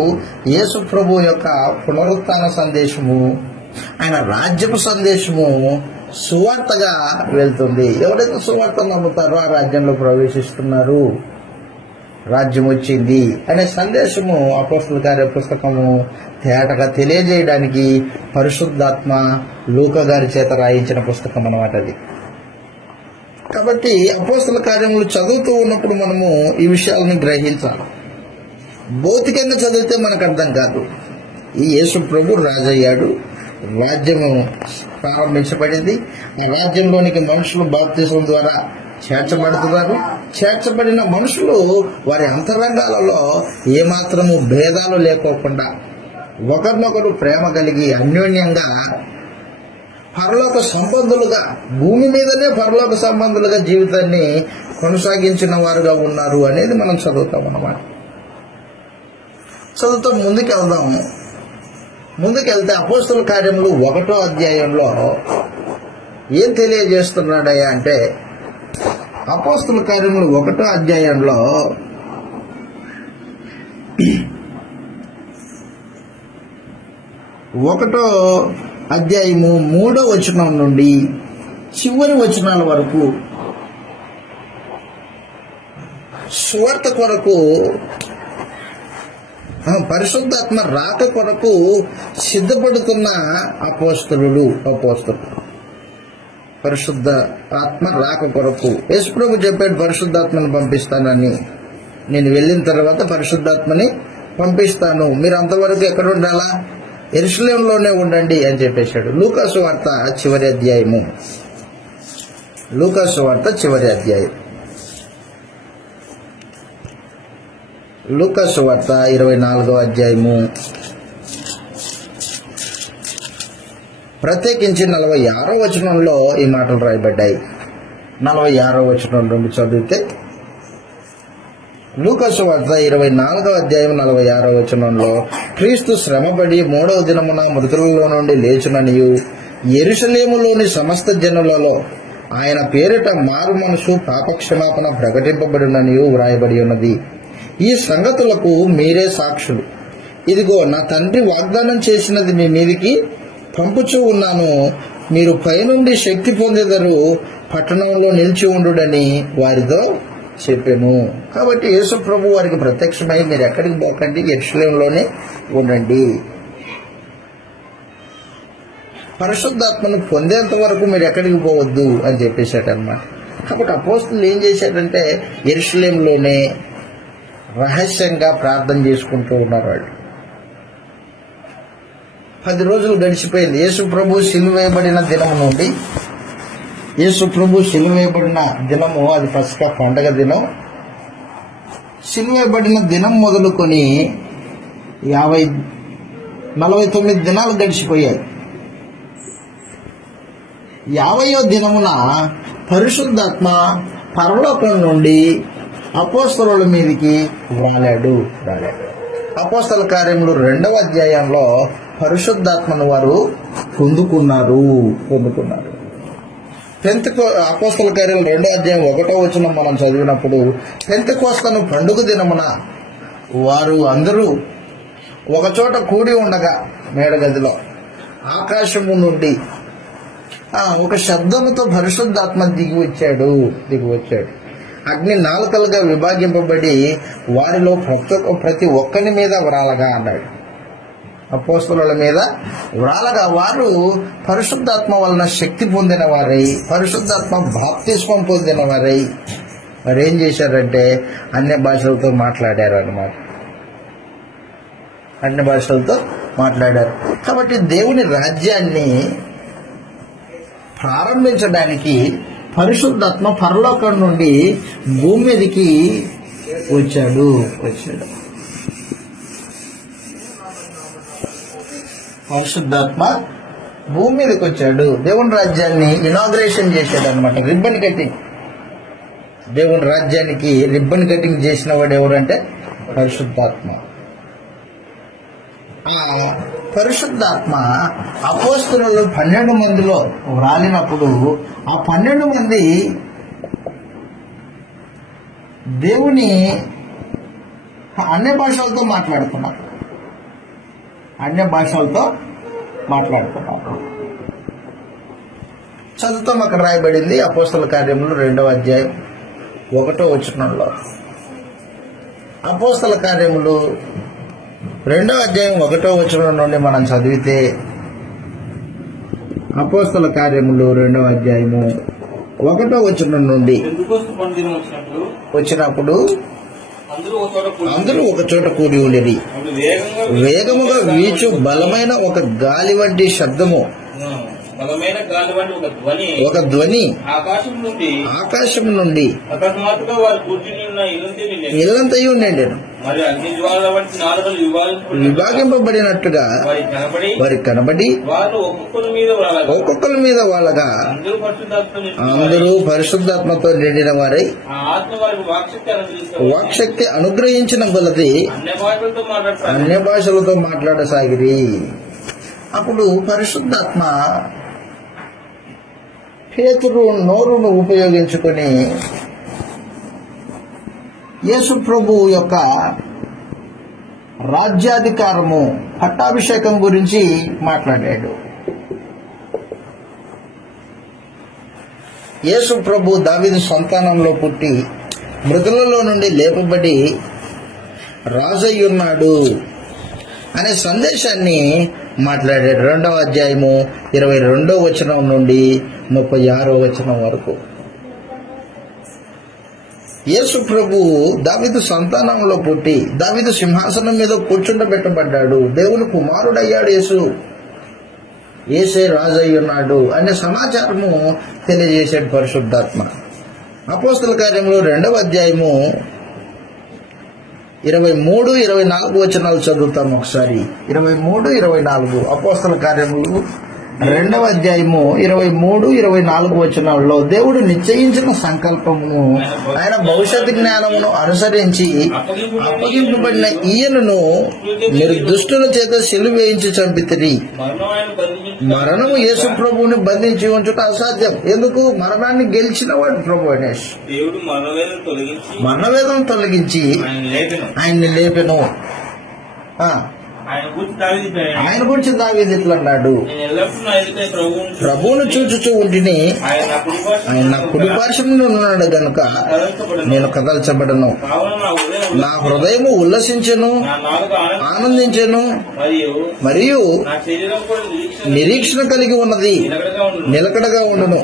యేసు ప్రభు యొక్క పునరుత్థాన సందేశము, ఆయన రాజ్యపు సందేశము సువార్తగా వెళ్తుంది. ఎవరైతే సువార్త నమ్ముతారో ఆ రాజ్యంలో ప్రవేశిస్తున్నారు, రాజ్యం వచ్చింది అనే సందేశము అపోస్తల కార్య పుస్తకము తేటగా తెలియజేయడానికి పరిశుద్ధాత్మ లూకా గారి చేత రాయించిన పుస్తకం అన్నమాట అది. కాబట్టి అపోస్తల కార్యములు చదువుతూ ఉన్నప్పుడు మనము ఈ విషయాలను గ్రహించాలి. భౌతికంగా చదివితే మనకు అర్థం కాదు. ఈ యేసు ప్రభు రాజయ్యాడు, రాజ్యము ప్రారంభించబడింది. ఆ రాజ్యంలోనికి మనుషులు బాప్తిసం ద్వారా చేర్చబడుతున్నారు. చేర్చబడిన మనుషులు వారి అంతరంగాలలో ఏమాత్రము భేదాలు లేకోకుండా ఒకరినొకరు ప్రేమ కలిగి అన్యోన్యంగా పరలోక సంబంధులుగా, భూమి మీదనే పరలోక సంబంధులుగా జీవితాన్ని కొనసాగించిన వారుగా ఉన్నారు అనేది మనం చదువుతాం అన్నమాట. చదువుతాం. ముందుకెళ్తే అపోస్తల కార్యములు 1వ అధ్యాయంలో ఏం తెలియజేస్తున్నాడయ్యా అంటే, అపోస్తల కార్యములు 1వ అధ్యాయంలో 1వ అధ్యాయము 3వ వచనం నుండి చివరి వచనాల వరకు సువార్త కొరకు, పరిశుద్ధాత్మ రాక కొరకు సిద్ధపడుతున్న అపోస్తలుడు. పరిశుద్ధ ఆత్మ రాక కొరకు యేసుప్రభు చెప్పాడు, పరిశుద్ధాత్మను పంపిస్తానని. నేను వెళ్ళిన తర్వాత పరిశుద్ధాత్మని పంపిస్తాను, మీరు అంతవరకు ఎక్కడ ఉండాలా? యెరూషలేములోనే ఉండండి అని చెప్పేశాడు. లూకా సువార్త చివరి అధ్యాయం 24వ అధ్యాయము ప్రత్యేకించి 46వ వచనంలో ఈ మాటలు రాయబడ్డాయి. 46వ వచనం నుండి చదివితే, లూకా సువార్త 24వ అధ్యాయం 46వ వచనంలో, క్రీస్తు శ్రమపడి 3వ దినమున మృతులలో నుండి లేచుననియు యెరూషలేములోని సమస్త జనులలో ఆయన పేరిట మారు మనసు పాపక్షమాపణ ప్రకటింపబడిననియు వ్రాయబడి ఉన్నది. ఈ సంగతులకు మీరే సాక్షులు. ఇదిగో నా తండ్రి వాగ్దానం చేసినది మీ మీదికి పంపుచూ ఉన్నాను, మీరు పైనుండి శక్తి పొందేదరు, పట్టణంలో నిలిచి ఉండుడని వారితో చెప్పాను. కాబట్టి యేసు ప్రభు వారికి ప్రత్యక్షమై, మీరు ఎక్కడికి పోకండి, యెరూషలేములోనే ఉండండి, పరిశుద్ధాత్మను పొందేంత వరకు మీరు ఎక్కడికి పోవద్దు అని చెప్పేశాడు అన్నమాట. కాబట్టి అపోస్తలులు ఏం చేశాడంటే, యెరూషలేములోనే రహస్యంగా ప్రార్థన చేసుకుంటూ ఉన్నారు వాళ్ళు. 10 రోజులు గడిచిపోయింది. యేసు ప్రభు సిలువ వేయబడిన దినం నుండి, యేసు ప్రభు సిలువ వేయబడిన దినము అది పస్కా పండగ దినం. సిలువ వేయబడిన దినం మొదలుకొని 49 దినాలు గడిచిపోయాయి. 50వ దినమున పరిశుద్ధాత్మ పరలోకం నుండి అపోస్తలుల మీదికి రాలాడు. అపోస్తల కార్యములు 2వ అధ్యాయంలో పరిశుద్ధాత్మను వారు పొందుకున్నారు. అపోస్తల కార్యాలు 2వ అధ్యాయం 1వ వచనం మనం చదివినప్పుడు, పెంతెకోస్తను పండుగ దినమున వారు అందరూ ఒకచోట కూడి ఉండగా మేడగదిలో ఆకాశము నుండి ఒక శబ్దముతో పరిశుద్ధాత్మ దిగి వచ్చాడు. అగ్ని నాలుకలుగా విభాగింపబడి వారిలో ప్రతి ఒక్కరి మీద వ్రాలగా అన్నాడు. అపోస్తలుల మీద వ్రాలగా వారు పరిశుద్ధాత్మ వలన శక్తి పొందిన వారై, పరిశుద్ధాత్మ బాప్తిస్మం పొందిన వారై మరి ఏం చేశారంటే అన్య భాషలతో మాట్లాడారు అన్నమాట. అన్య భాషలతో మాట్లాడారు. కాబట్టి దేవుని రాజ్యాన్ని ప్రారంభించడానికి పరిశుద్ధాత్మ పరలోకం నుండి భూమి మీదకి వచ్చాడు. పరిశుద్ధాత్మ భూమి మీదకి వచ్చాడు. దేవుని రాజ్యాన్ని ఇనాగ్రేషన్ చేశాడు అనమాట. Ribbon cutting. దేవుని రాజ్యానికి రిబ్బన్ కటింగ్ చేసిన వాడు ఎవరంటే పరిశుద్ధాత్మ. ఆ పరిశుద్ధాత్మ అపోస్తలులు 12 మందిలో రాలినప్పుడు ఆ 12 మంది దేవుని అన్య భాషలతో మాట్లాడుతున్నారు. చదువుతాం. అక్కడ రాయబడింది అపోస్తల కార్యములు 2వ అధ్యాయం 1వ వచనంలో. అపోస్తల కార్యములు 2వ అధ్యాయం 1వ వచనం నుండి మనం చదివితే, అపోస్తల కార్యములు 2వ అధ్యాయము 1వ వచనం నుండి వచ్చినప్పుడు అందరూ ఒక చోట కూడి ఉండేది. వేగముగా వీచు బలమైన ఒక గాలి వంటి శబ్దము, ఒక ధ్వని ఆకాశం నుండి ఇల్లంతయు నిండెను. విభాగింపబడినట్టుగా వారికి కనబడి ఒక్కొక్కరి మీద వాళ్ళగా అందరూ పరిశుద్ధాత్మతో నిండిన వారై వాక్శక్తి అనుగ్రహించిన కొలది అన్య భాషలతో మాట్లాడసాగిరి. అప్పుడు పరిశుద్ధాత్మ పేతురు నోరును ఉపయోగించుకొని యేసు ప్రభు యొక్క రాజ్యాధికారము, పట్టాభిషేకం గురించి మాట్లాడాడు. యేసు ప్రభు దావీదు సంతానంలో పుట్టి మృతులలో నుండి లేపబడి రాజయ్యున్నాడు అనే సందేశాన్ని మాట్లాడాడు. 2వ అధ్యాయము 22వ వచనం నుండి 36వ వచనం వరకు. యేసు ప్రభు దావీదు సంతానంలో పుట్టి దావీదు సింహాసనం మీద కూర్చుండబెట్టబడ్డాడు. దేవుని కుమారుడయ్యాడు. యేసే రాజయ్యున్నాడు అనే సమాచారము తెలియజేశాడు పరిశుద్ధాత్మ. అపోస్తల కార్యములు 2వ అధ్యాయము 23, 24 వచనాలు చదువుతాం ఒకసారి. 23, 24 అపోస్తల కార్యములు 2వ అధ్యాయము 23, 24 వచనాల్లో దేవుడు నిశ్చయించిన సంకల్పమును, ఆయన భవిష్యత్ జ్ఞానమును అనుసరించి అప్పగింపబడిన ఈయనను మీరు దుష్టుల చేత సిలువ వేయించి చంపితిరి. మరణము యేసు ప్రభువుని బంధించి ఉంచుట అసాధ్యం. ఎందుకు? మరణాన్ని గెలిచిన వాడు ప్రభు అనేష్. మరణవేదం తొలగించి ఆయన్ని లేపెను. ఆయన గురించి దావీదు ఇట్లా అన్నాడు, ప్రభువును చూచుచూ ఉంటిని, ఆయన నా కుడి పార్శ్వమున ఉన్నాడు గనుక నేను కదల్చబడను. నా హృదయము ఉల్లసించెను, ఆనందించెను, మరియు నిరీక్షణ కలిగి ఉన్నది, నిలకడగా ఉండును.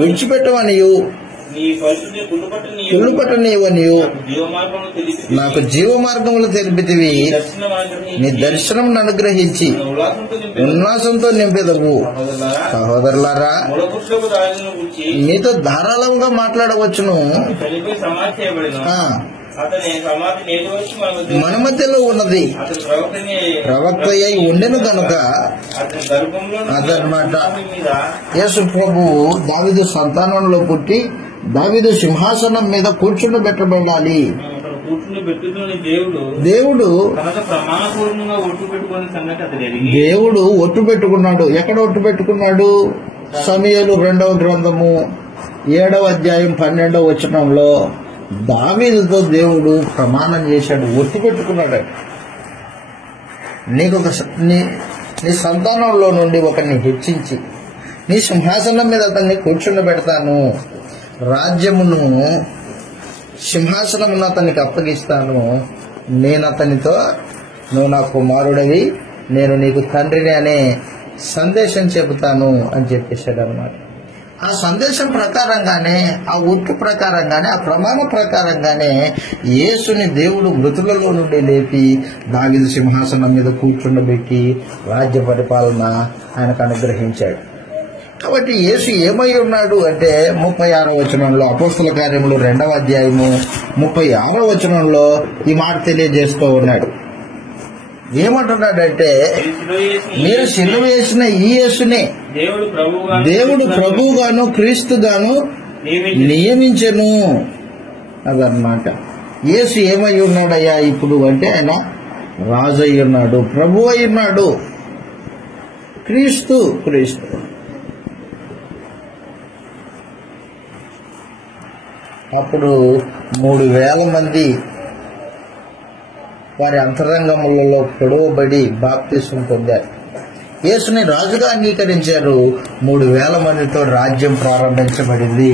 విడిచిపెట్టవనియు నీ పరిస్థితి కుళ్ళుపట్టనివ్వనియు జీవమార్గంలో తెలిపి నాకు జీవ మార్గములు తెలిపితివి. నీ దర్శనం అనుగ్రహించి ఉల్లాసంతో నింపెదవు. సహోదరులారా, మూలపురుషులకు దానిని గురించి మీతో ధారాళంగా మాట్లాడవచ్చును. చనిపోయి సమాధి చేయబడిన ఆ, అతని సమాధి నేటి వచ్చి మన మధ్యలో ఉన్నది అతని ప్రవక్త అయి ఉండెను గనుక అతని గర్భంలో అదనమాట. మీద యేసు ప్రభువు దావీదు సంతానంలో పుట్టి దావీదు సింహాసనం మీద కూర్చుండబెట్టబడాలి. అతను కూర్చుని పెట్టుకుని దేవుడు తనతో ప్రమాణపూర్వకంగా ఒట్టు పెట్టుకునే సంగతి అతడు ఎరిగి దేవుడు ఒట్టు పెట్టుకున్నాడు. ఎక్కడ ఒట్టు పెట్టుకున్నాడు? సమూయేలు 2వ గ్రంథము 7వ అధ్యాయం 12వ వచనంలో దావీదుతో దేవుడు ప్రమాణం చేశాడు, ఒట్టు పెట్టుకున్నాడు. నీకు నీ సంతానంలో నుండి ఒకరిని హెచ్చించి నీ సింహాసనం మీద అతన్ని కూర్చుండబెడతాను, రాజ్యమును సింహాసనమును అతనికి అప్పగిస్తాను, నేను అతనితో నువ్వు నా కుమారుడివి, నేను నీకు తండ్రిని అనే సందేశం చెబుతాను అని చెప్పేశాడు అన్నమాట. ఆ సందేశం ప్రకారంగానే, ఆ ఒట్టు ప్రకారంగానే, ఆ ప్రమాణ ప్రకారంగానే యేసుని దేవుడు మృతులలో నుండి లేపి దావీదు సింహాసనం మీద కూర్చుండబెట్టి రాజ్య పరిపాలన ఆయనకు అనుగ్రహించాడు. కాబట్టి యేసు ఏమై ఉన్నాడు అంటే 36వ వచనంలో, అపోస్తల కార్యములు 2వ అధ్యాయము 36వ వచనంలో ఈ మాట తెలియజేస్తూ ఉన్నాడు. ఏమంటున్నాడంటే, మీరు సిలువ వేసిన ఈ యేసునే దేవుడు ప్రభువుగాను క్రీస్తుగాను నియమించెను అదన్నమాట. యేసు ఏమై ఉన్నాడయ్యా ఇప్పుడు అంటే ఆయన రాజు అయి ఉన్నాడు, ప్రభు అయి ఉన్నాడు, క్రీస్తు. అప్పుడు 3,000 మంది వారి అంతరంగములలో పొడవబడి బాప్తిసం పొందారు. యేసుని రాజుగా అంగీకరించారు. 3,000 మందితో రాజ్యం ప్రారంభించబడింది.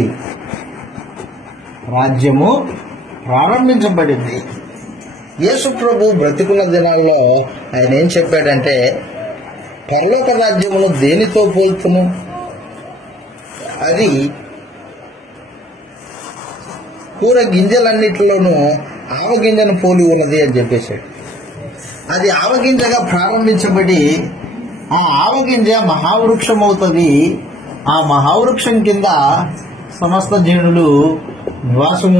యేసు ప్రభు బ్రతికున్న దినాల్లో ఆయన ఏం చెప్పాడంటే, పరలోక రాజ్యమును దేనితో పోల్చును? అది కూర గింజలన్నిటిలోనూ ఆవగింజను పోలి ఉన్నది అని చెప్పేశాడు. అది ఆవగింజగా ప్రారంభించబడి ఆ ఆవగింజ మహావృక్షం అవుతుంది. ఆ మహావృక్షం కింద సమస్త జీనులు నివాసం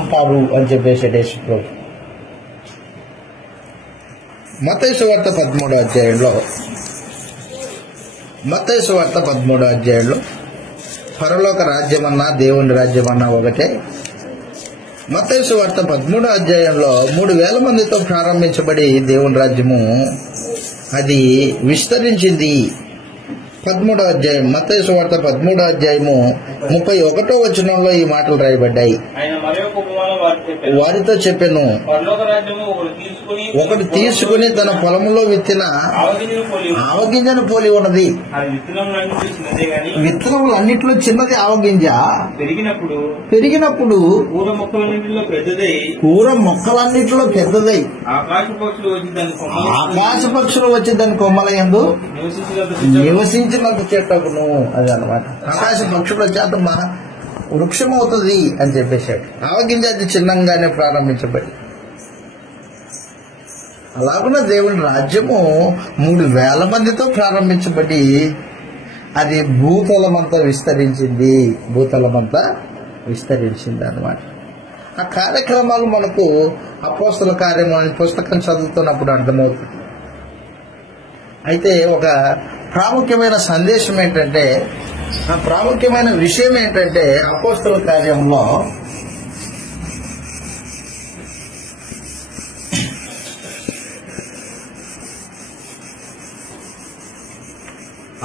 ఉంటారు అని చెప్పేశాడు యేసు ప్రభు. మత్తయి సువార్త 13వ అధ్యాయంలో పరలోక రాజ్యమన్నా దేవుని రాజ్యమన్నా ఒకటే. మత్తయి సువార్త 13వ అధ్యాయంలో 3,000 మందితో ప్రారంభించబడి దేవుని రాజ్యము అది విస్తరించింది. 13వ అధ్యాయం మత్తయి సువార్త 13వ అధ్యాయము 31వ వచనంలో ఈ మాటలు రాయబడ్డాయి. వారితో చెప్పెను, ఒకడు తీసుకుని తన పొలంలో విత్తిన ఆవగింజను పోలి ఉన్నది. విత్తనములు అన్నిట్లో చిన్నది ఆవగింజ, పెరిగినప్పుడు కూర మొక్కలన్నిటిలో పెద్దదై ఆకాశ పక్షులు వచ్చి దాని కొమ్మల యందు నివసించినంత చెట్టకును. అది అన్నమాట. ఆకాశ పక్షుల చేత వృక్షం అవుతుంది అని చెప్పేశాడు. ఆవగింజ అది చిన్నంగానే ప్రారంభించబడి, అలాగున్న దేవుని రాజ్యము 3,000 మందితో ప్రారంభించబడి అది భూతలమంతా విస్తరించింది అన్నమాట. ఆ కార్యక్రమాలు మనకు అపోస్తల కార్యము అనే పుస్తకం చదువుతున్నప్పుడు అర్థమవుతుంది. అయితే ఒక ప్రాముఖ్యమైన సందేశం ఏంటంటే, ఆ ప్రాముఖ్యమైన విషయం ఏంటంటే, అపోస్తల కార్యంలో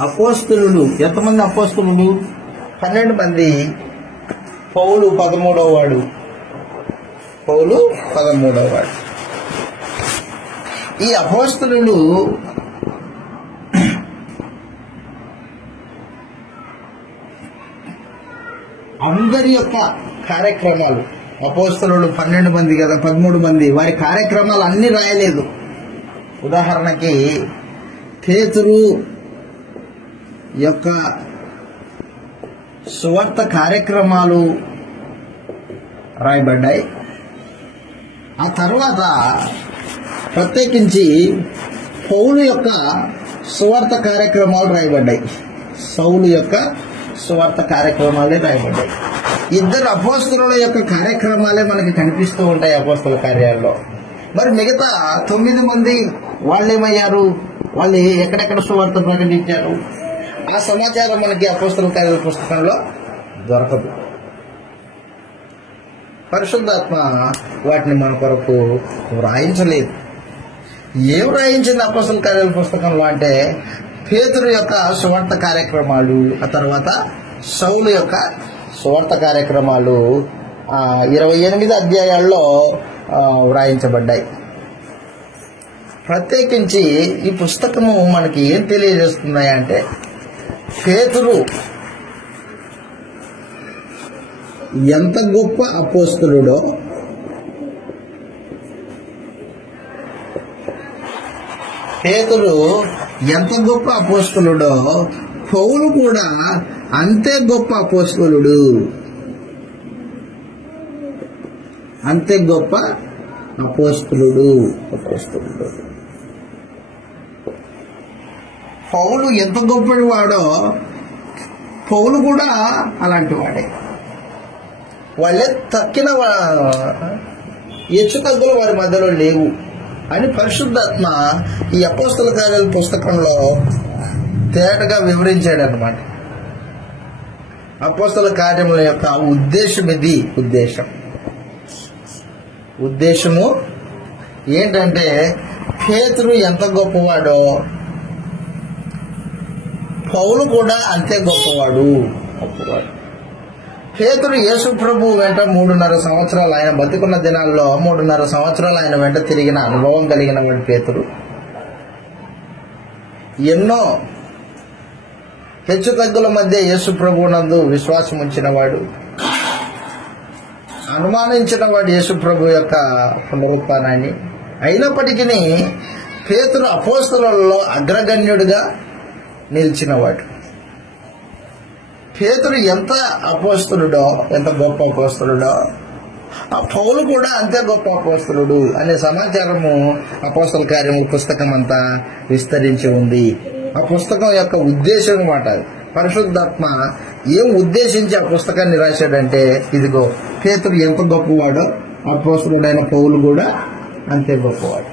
అపోస్తలులు ఎంతమంది? అపోస్తలులు 12 మంది. పౌలు 13వ వాడు. ఈ అపోస్తలులు అందరి యొక్క కార్యక్రమాలు, అపోస్తలులు 12 మంది కదా, 13 మంది, వారి కార్యక్రమాలు అన్ని రాయలేదు. ఉదాహరణకి పేతురు యొక్క సువార్త కార్యక్రమాలు రాయబడ్డాయి. ఆ తర్వాత ప్రత్యేకించి పౌలు యొక్క సువార్త కార్యక్రమాలు రాయబడ్డాయి. సౌలు యొక్క సువార్త కార్యక్రమాలే రాయబడ్డాయి. ఇద్దరు అపోస్తలుల యొక్క కార్యక్రమాలే మనకి కనిపిస్తూ ఉంటాయి అపోస్తల కార్యాల్లో. మరి మిగతా 9 మంది వాళ్ళు ఏమయ్యారు, వాళ్ళు ఎక్కడెక్కడ సువార్త ప్రకటించారు, ఆ సమాచారం మనకి అపోస్తల కార్యాల పుస్తకంలో దొరకదు. పరిశుద్ధాత్మ వాటిని మన కొరకు వ్రాయించలేదు. ఏం వ్రాయించింది అపోస్తల కార్యాల పుస్తకంలో అంటే పేతురు యొక్క సువార్త కార్యక్రమాలు, ఆ తర్వాత సౌలు యొక్క సువార్త కార్యక్రమాలు 28 అధ్యాయాల్లో వ్రాయించబడ్డాయి. ప్రత్యేకించి ఈ పుస్తకము మనకి ఏం తెలియజేస్తున్నాయి అంటే పేతురు ఎంత గొప్ప అపోస్తలుడో, పేతురు ఎంత గొప్ప అపోస్తలుడో పౌలు కూడా అంతే గొప్ప అపోస్తలుడు, అంతే గొప్ప అపోస్తలుడు. పౌలు ఎంత గొప్పటి వాడో పౌలు కూడా అలాంటి వాడే. వాళ్ళే తక్కిన హెచ్చు తగ్గులు వారి మధ్యలో లేవు అని పరిశుద్ధాత్మ ఈ అపోస్తల కార్యాల పుస్తకంలో తేటగా వివరించాడు అన్నమాట. అపోస్తల కార్యముల యొక్క ఉద్దేశం ఇది. ఉద్దేశము ఏంటంటే పేతురు ఎంత గొప్పవాడో పౌలు కూడా అంతే గొప్పవాడు. పేతురు యేసు ప్రభు వెంట 3.5 సంవత్సరాలు, ఆయన బతికున్న దినాల్లో 3.5 సంవత్సరాలు ఆయన వెంట తిరిగిన అనుభవం కలిగిన వాడు పేతురు. ఎన్నో హెచ్చు తగ్గుల మధ్య యేసు ప్రభు నందు విశ్వాసం ఉంచిన వాడు, అనుమానించిన వాడు యేసు ప్రభు యొక్క పునరుత్థానాన్ని. అయినప్పటికీ పేతురు అపోస్తలులలో అగ్రగణ్యుడిగా నిలిచినవాడు. పేతురు ఎంత అపోస్తలుడో, ఎంత గొప్ప అపోస్తలుడో ఆ పౌలు కూడా అంతే గొప్ప అపోస్తలుడు అనే సమాచారము అపోస్తల కార్యముల పుస్తకం అంతా విస్తరించి ఉంది. ఆ పుస్తకం యొక్క ఉద్దేశం మాట. పరిశుద్ధాత్మ ఏం ఉద్దేశించి ఆ పుస్తకాన్ని రాశాడంటే, ఇదిగో పేతురు ఎంత గొప్పవాడో అపోస్తలుడైన పౌలు కూడా అంతే గొప్పవాడు.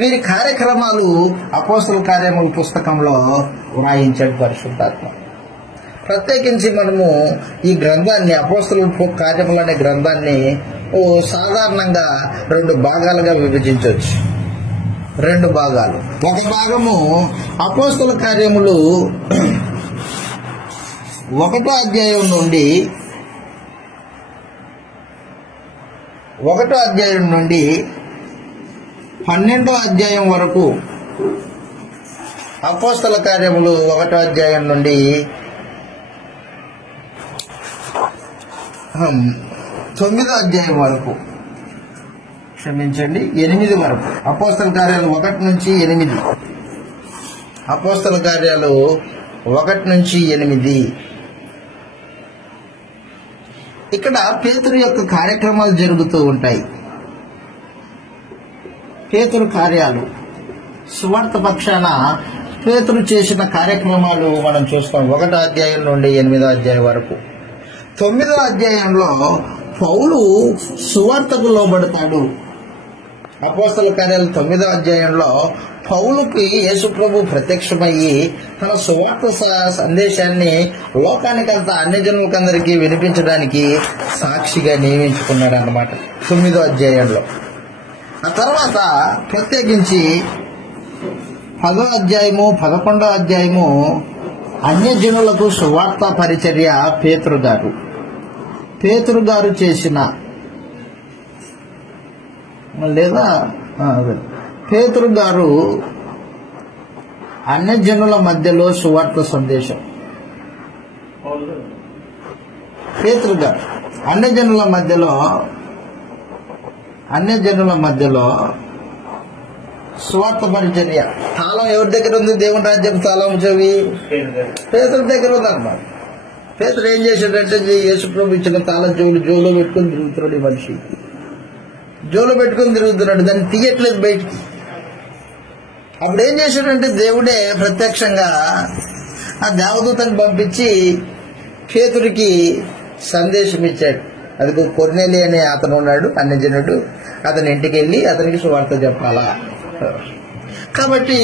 వీరి కార్యక్రమాలు అపోస్తల కార్యముల పుస్తకంలో వ్రాయించాడు పరిశుద్ధాత్మ. ప్రత్యేకించి మనము ఈ గ్రంథాన్ని, అపోస్తల కార్యములు అనే గ్రంథాన్ని సాధారణంగా 2 భాగాలుగా విభజించవచ్చు. 2 భాగాలు. ఒక భాగము అపోస్తల కార్యములు 1వ అధ్యాయం నుండి 12వ అధ్యాయం వరకు, అపోస్తల కార్యములు 1వ అధ్యాయం నుండి 9వ అధ్యాయం వరకు, క్షమించండి 8 వరకు. అపోస్తల కార్యాలు 1 నుంచి 8. అపోస్తల కార్యాలు 1 నుంచి 8. ఇక్కడ పేతురు యొక్క కార్యక్రమాలు జరుగుతూ ఉంటాయి. పేతురు కార్యాలు, సువార్త పక్షాన పేతురు చేసిన కార్యక్రమాలు మనం చూస్తాం 1వ అధ్యాయం నుండి 8వ అధ్యాయం వరకు. 9వ అధ్యాయంలో పౌలు సువార్తకు లోబడతాడు. అపోస్తల కార్యాలు 9వ అధ్యాయంలో పౌలుకి యేసు ప్రభు ప్రత్యక్షమయ్యి తన సువార్త సందేశాన్ని లోకానికంతా, అన్ని జనులకందరికీ వినిపించడానికి సాక్షిగా నియమించుకున్నాడు అన్నమాట 9వ అధ్యాయంలో. ఆ తర్వాత ప్రత్యేకించి 10వ అధ్యాయము 11వ అధ్యాయము అన్యజనులకు సువార్త పరిచర్య పేతురు గారు చేసిన, లేదా పేతురు గారు అన్యజనుల మధ్యలో సువార్త సందేశం. పేతురు గారు అన్యజనుల మధ్యలో సువార్త పరిచర్య. తాళం ఎవరి దగ్గర ఉంది? దేవుని రాజ్యం తాళం చెవి పేతురు దగ్గర ఉందన్నమాట. పేతురు ఏం చేశాడంటే యేసుప్రభు ఇచ్చిన తాళం చెవులు జోలో పెట్టుకుని తిరుగుతున్నాడు. ఈ మనిషి జోలో పెట్టుకుని తిరుగుతున్నాడు, దాన్ని తీయట్లేదు బయటికి. అప్పుడు ఏం చేశాడంటే దేవుడే ప్రత్యక్షంగా ఆ దేవదూతని పంపించి పేతురికి సందేశం ఇచ్చాడు. అది కొర్నేలి అనే అతను ఉన్నాడు, అన్యజనుడు. అతని ఇంటికి వెళ్ళి అతనికి సువార్త చెప్పాలా. కాబట్టి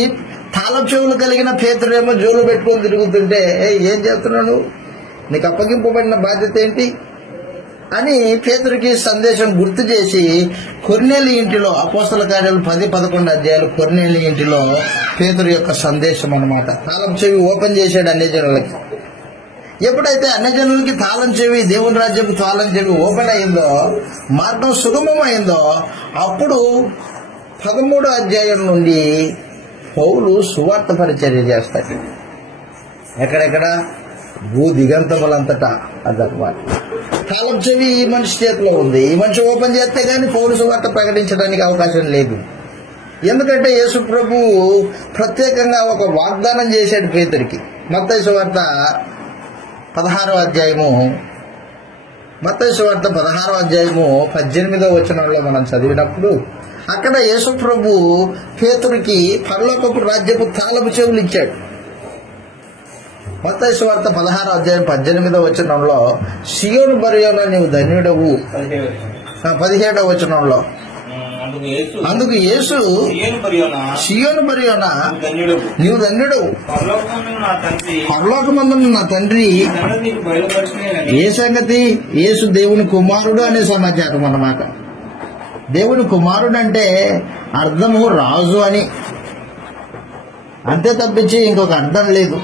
తాళం చెవులు కలిగిన పేతురేమో జోలు పెట్టుకొని తిరుగుతుంటే ఏం చేస్తున్నావు, నీకు అప్పగింపబడిన బాధ్యత ఏంటి అని పేతురికి సందేశం గుర్తు చేసి కొర్నేలి ఇంటిలో, అపోస్తల కార్యాలు 10-11 అధ్యాయాలు కొర్నేలి ఇంటిలో పేతురు యొక్క సందేశం అన్నమాట. తాళం చెవి ఓపెన్ చేశాడు అన్యజనులకి. ఎప్పుడైతే అన్యజనులకి తాళం చెవి, దేవుని రాజ్యం తాళం చెవి ఓపెన్ అయిందో, మార్గం సుగమం అయిందో, అప్పుడు 13వ అధ్యాయం నుండి పౌలు సువార్త పరిచర్య చేస్తాడు. ఎక్కడెక్కడ? భూ దిగంతములంతటా. అదన్నమాట. తాళం చెవి ఈ మనిషి చేతిలో ఉంది. ఈ మనిషి ఓపెన్ చేస్తే గానీ పౌలు సువార్త ప్రకటించడానికి అవకాశం లేదు. ఎందుకంటే యేసు ప్రభు ప్రత్యేకంగా ఒక వాగ్దానం చేశాడు పేతురికి. మత్తయి సువార్త 16వ అధ్యాయము 18వ వచనంలో మనం చదివినప్పుడు అక్కడ యేసు ప్రభు పేతురికి పరలోకపు రాజ్యపు తాళపు చెవులు ఇచ్చాడు. మత్తయి సువార్త 16వ అధ్యాయం 18వ వచనంలో సియోను బరియోనా నీవు ధన్యుడవు. 17వ వచనంలో అందుకు యేసు సియోను బరియోనా నీవు ధన్యుడవు, పరలోకమందున్న నా తండ్రి. ఏ సంగతి? యేసు దేవుని కుమారుడు అనే సమాచారం అన్నమాట. దేవుని కుమారుడు అంటే అర్థము రాజు అని, అంతే తప్పించి ఇంకొక అర్థం లేదు.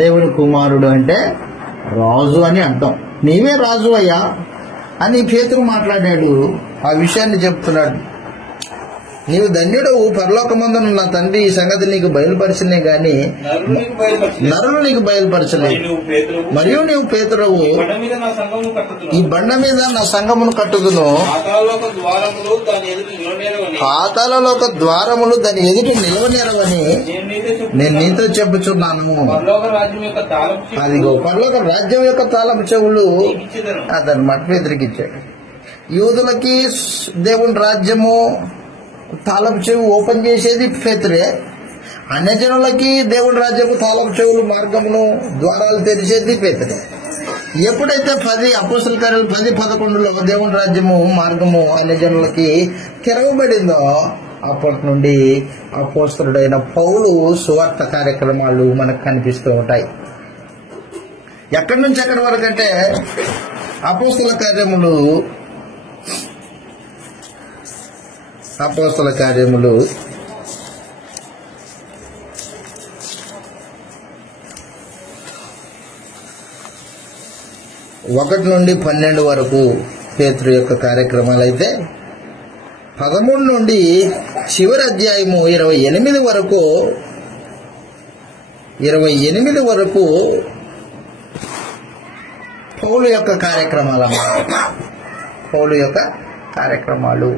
దేవుని కుమారుడు అంటే రాజు అని అర్థం. నీవే రాజు అయ్యా అని పేతురు మాట్లాడాడు. ఆ విషయాన్ని చెప్తున్నాడు. నీవు ధన్యుడవు, పరలోకమందున నా తండ్రి ఈ సంగతి నీకు బయలుపరిచినే గాని నరులు నీకు బయలుపరచలేదు. మరియు నీవు పేతురవు, ఈ బండ మీద నా సంఘమును కట్టుదును, పాతాళలోక ద్వారములు దాని ఎదుట నిలవనేరవని నేను నీతో చెప్పుచున్నాను. అదిగో పరలోక రాజ్యం యొక్క తాళపు చెవులు అదన్నమాట పేతురికి ఇచ్చాడు. యూదులకి దేవుని రాజ్యము తాళపు చెవి ఓపెన్ చేసేది పేతురే. అన్యజనులకి దేవుని రాజ్యము తాళపు చెవులు, మార్గమును, ద్వారాలు తెరిచేది పేతురే. ఎప్పుడైతే 10 అపోస్తల కార్యాలు 10-11లో దేవుని రాజ్యము, మార్గము అన్యజనులకి తెరవబడిందో అప్పటి నుండి అపోస్తలుడైన పౌలు సువార్త కార్యక్రమాలు మనకు కనిపిస్తూ ఉంటాయి. ఎక్కడి నుంచి ఎక్కడి వరకు అంటే అపోస్తల కార్యములు 1 నుండి 12 వరకు పేతురు యొక్క కార్యక్రమాలు అయితే 13 నుండి చివరి అధ్యాయము 28 వరకు పౌలు యొక్క కార్యక్రమాలు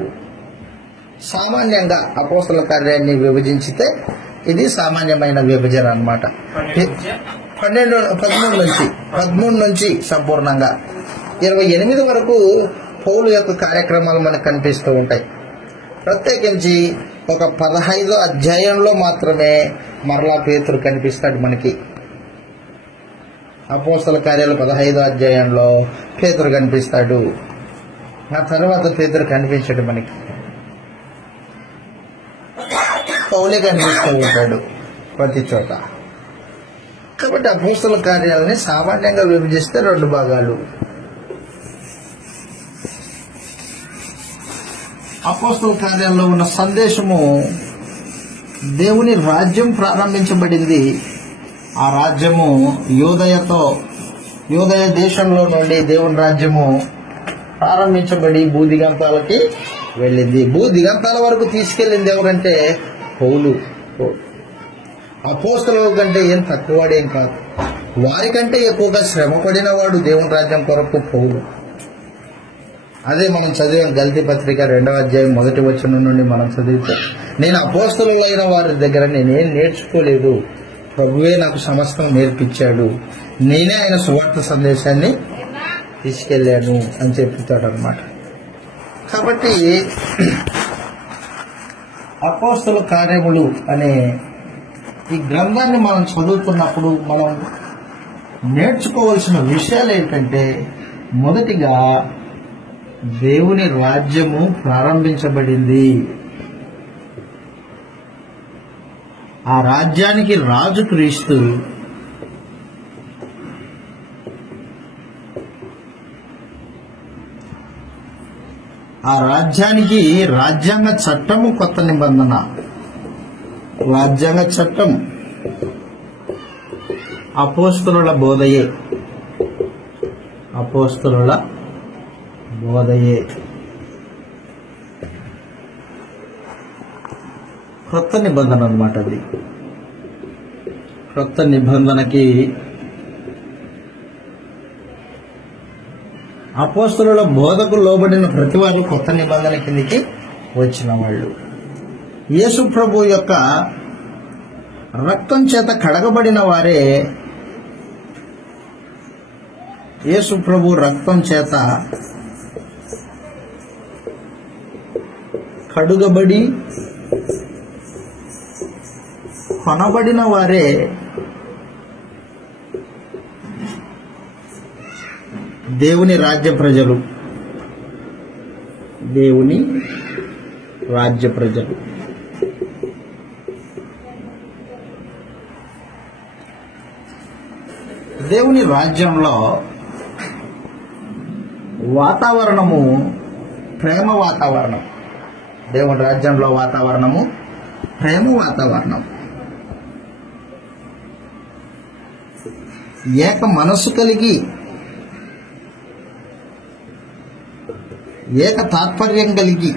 సామాన్యంగా అపోస్తల కార్యాన్ని విభజించితే ఇది సామాన్యమైన విభజన అన్నమాట. 13 నుంచి సంపూర్ణంగా 28 వరకు పౌలు యొక్క కార్యక్రమాలు మనకు కనిపిస్తూ ఉంటాయి. ప్రత్యేకించి ఒక 15వ అధ్యాయంలో మాత్రమే మరలా పేతురు కనిపిస్తాడు మనకి. అపోస్తల కార్యాలు 15వ అధ్యాయంలో పేతురు కనిపిస్తాడు. ఆ తర్వాత పేతురు కనిపించాడు మనకి. పౌలే కనిపిస్తూ ఉంటాడు ప్రతి చోట. కాబట్టి అపోస్తల కార్యాలని సామాన్యంగా విభజిస్తే 2 భాగాలు. అపోస్తల కార్యాల్లో ఉన్న సందేశము దేవుని రాజ్యం ప్రారంభించబడింది. ఆ రాజ్యము యూదయ దేశంలో నుండి దేవుని రాజ్యము ప్రారంభించబడి భూదిగంతాలకి వెళ్ళింది. భూదిగంతాల వరకు తీసుకెళ్ళింది ఎవరంటే పౌలు. అపోస్తలుల కంటే ఏం తక్కువవాడేం కాదు. వారికంటే ఎక్కువగా శ్రమ పడినవాడు దేవుని రాజ్యం కొరకు పౌలు. అదే మనం చదివాం గలతీ పత్రిక 2వ అధ్యాయం 1వ వచనం నుండి మనం చదివితే, నేను అపోస్తలులైన వారి దగ్గర నేనేం నేర్చుకోలేదు, ప్రభువే నాకు సమస్తం నేర్పించాడు, నేనే ఆయన సువార్త సందేశాన్ని తీసుకెళ్ళాను అని చెప్తాడు అనమాట. కాబట్టి అపోస్తల కార్యములు అనే ఈ గ్రంథాన్ని మనం చదువుతున్నప్పుడు మనం నేర్చుకోవాల్సిన విషయాలు ఏంటంటే, మొదటిగా దేవుని రాజ్యము ప్రారంభించబడింది. ఆ రాజ్యానికి రాజు క్రీస్తు. ఆ రాజ్యానికి రాజ్యాంగ చట్టము కొత్త నిబంధన. రాజ్యాంగ చట్టం అపోస్తలుల బోధయే. అపోస్తలుల బోధయే క్రొత్త నిబంధన అన్నమాట. అది క్రొత్త నిబంధనకి అపోస్తలుల బోధకు లోబడిన ప్రతి వారు కొత్త నిబంధన కిందికి వచ్చిన వాళ్ళు. యేసు ప్రభు యొక్క రక్తం చేత కడగబడిన వారే, యేసు ప్రభు రక్తం చేత కడుగబడి కొనబడిన వారే దేవుని రాజ్య ప్రజలు. దేవుని రాజ్య ప్రజలు. దేవుని రాజ్యంలో వాతావరణము ప్రేమ వాతావరణం. దేవుని రాజ్యంలో వాతావరణము ప్రేమ వాతావరణం. ఏక మనస్సు కలిగి ఏక తాత్పర్యం కలిగి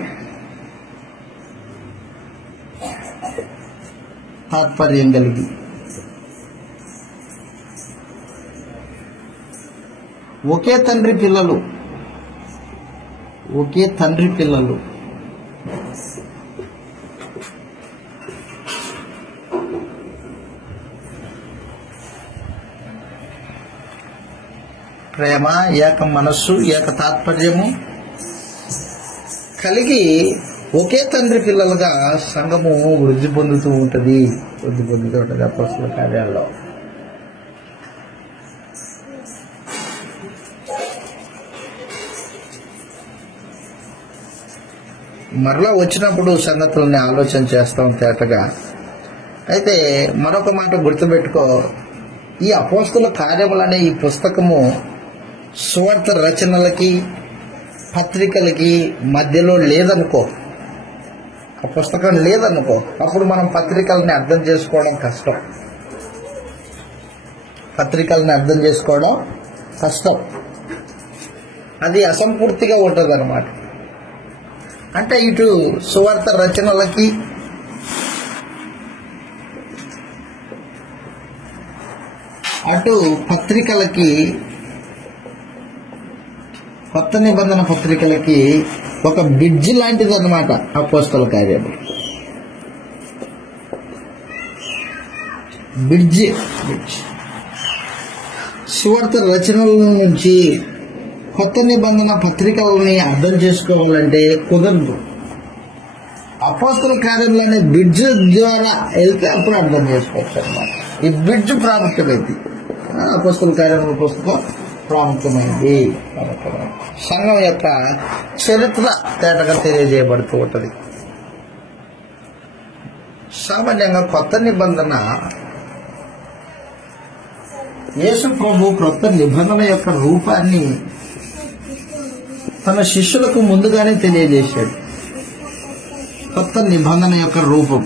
ఒకే తండ్రి పిల్లలు. ప్రేమ, ఏక మనస్సు, ఏక తాత్పర్యము కలిగి ఒకే తండ్రి పిల్లలుగా సంఘము వృద్ధి పొందుతూ ఉంటుంది అపోస్తల కార్యాల్లో. మరలా వచ్చినప్పుడు సంగతుల్ని ఆలోచన చేస్తాం తేటగా. అయితే మరొక మాట గుర్తుపెట్టుకో, ఈ అపోస్తల కార్యములనే ఈ పుస్తకము సువార్త రచనలకి పత్రికలకి మధ్యలో లేదనుకో, ఆ పుస్తకం లేదనుకో, అప్పుడు మనం పత్రికల్ని అర్థం చేసుకోవడం కష్టం. అది అసంపూర్తిగా ఉంటుంది అన్నమాట. అంటే ఇటు సువార్త రచనలకి అటు పత్రికలకి, కొత్త నిబంధన పత్రికలకి ఒక బ్రిడ్జి లాంటిది అన్నమాట అపోస్తల కార్యము. బ్రిడ్జి. సువార్త రచనల నుంచి కొత్త నిబంధన పత్రికలని అర్థం చేసుకోవాలంటే కుదరదు. అపోస్తల కార్యంలో అనే బ్రిడ్జ్ ద్వారా వెళ్తే అప్పుడు అర్థం చేసుకోవచ్చు అన్నమాట. ఈ బ్రిడ్జ్ ప్రాముఖ్యమైంది. అపోస్తల కార్యముల పుస్తకం ప్రాముఖ్యమైంది. సంఘం యొక్క చరిత్ర తేటగా తెలియజేయబడుతూ ఉంటుంది. సామాన్యంగా కొత్త నిబంధన యేసు ప్రభు క్రొత్త నిబంధన యొక్క రూపాన్ని తన శిష్యులకు ముందుగానే తెలియజేశాడు. కొత్త నిబంధన యొక్క రూపం,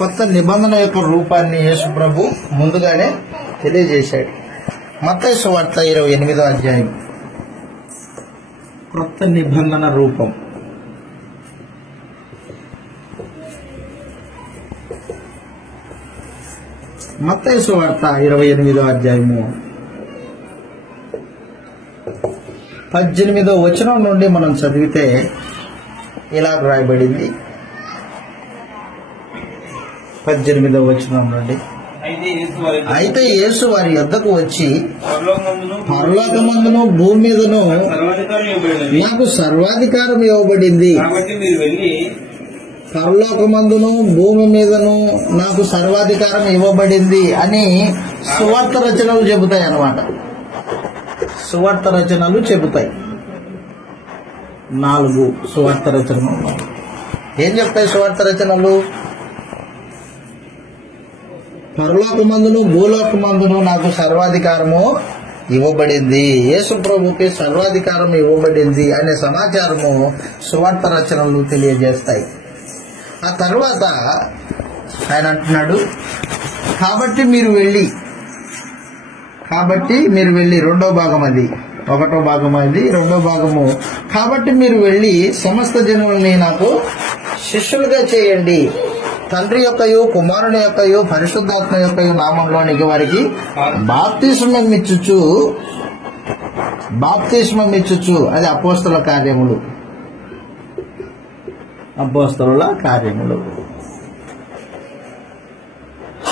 కొత్త నిబంధన యొక్క రూపాన్ని యేసు ప్రభు ముందుగానే తెలియజేశాడు. మత్తయి సువార్త 28వ అధ్యాయం. క్రొత్త నిబంధన రూపం. మత్తయి సువార్త 28వ అధ్యాయము 18వ వచనం నుండి మనం చదివితే ఇలా రాయబడింది. 18వ వచనం నుండి. అయితే యేసు వారి యొద్దకు వచ్చి పరలోకమందును పరలోకమందును భూమి మీదను సర్వాధికారం ఇవ్వబడినది. నాకు సర్వాధికారం ఇవ్వబడింది. కాబట్టి మీరు వెళ్ళి పరలోకమందును భూమి మీదను నాకు సర్వాధికారం ఇవ్వబడింది అని సువార్త రచనలు చెబుతాయి అన్నమాట. సువార్త రచనలు చెబుతాయి. 4 సువార్త రచనలు. ఏం చెప్తాయి సువార్త రచనలు? పరలోకమందును భూలోకమందును నాకు సర్వాధికారము ఇవ్వబడింది, యేసు ప్రభుకి సర్వాధికారం ఇవ్వబడింది అనే సమాచారము సువార్త రచనలు తెలియజేస్తాయి. ఆ తర్వాత ఆయన అంటున్నాడు, కాబట్టి మీరు వెళ్ళి రెండో భాగం అది, ఒకటో భాగం అది, రెండో భాగము. కాబట్టి మీరు వెళ్ళి సమస్త జనుల్ని నాకు శిష్యులుగా చేయండి, తండ్రి యొక్కయు కుమారుని యొక్కయు పరిశుద్ధాత్మ యొక్కయు నామంలోనికి వారికి బాప్తిస్మం ఇచ్చుచు. అది అపోస్తలుల కార్యములు.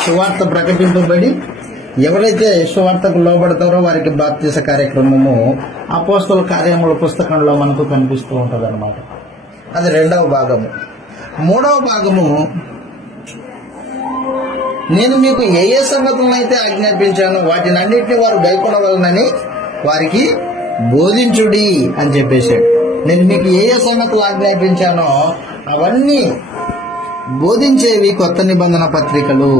సువార్త ప్రకటింపబడి ఎవరైతే సువార్తకు లోబడతారో వారికి బాప్తిస కార్యక్రమము అపోస్తలుల కార్యముల పుస్తకంలో మనకు కనిపిస్తూ ఉంటుంది అన్నమాట. అది 2వ భాగము. 3వ భాగము, నేను మీకు ఏ సంగతులను అయితే ఆజ్ఞాపించానో వాటినన్నింటినీ వారు గైకొనవలనని వారికి బోధించుడి అని చెప్పేశాడు. నేను మీకు ఏ సంగతులు ఆజ్ఞాపించానో అవన్నీ బోధించేవి కొత్త నిబంధన పత్రికలు.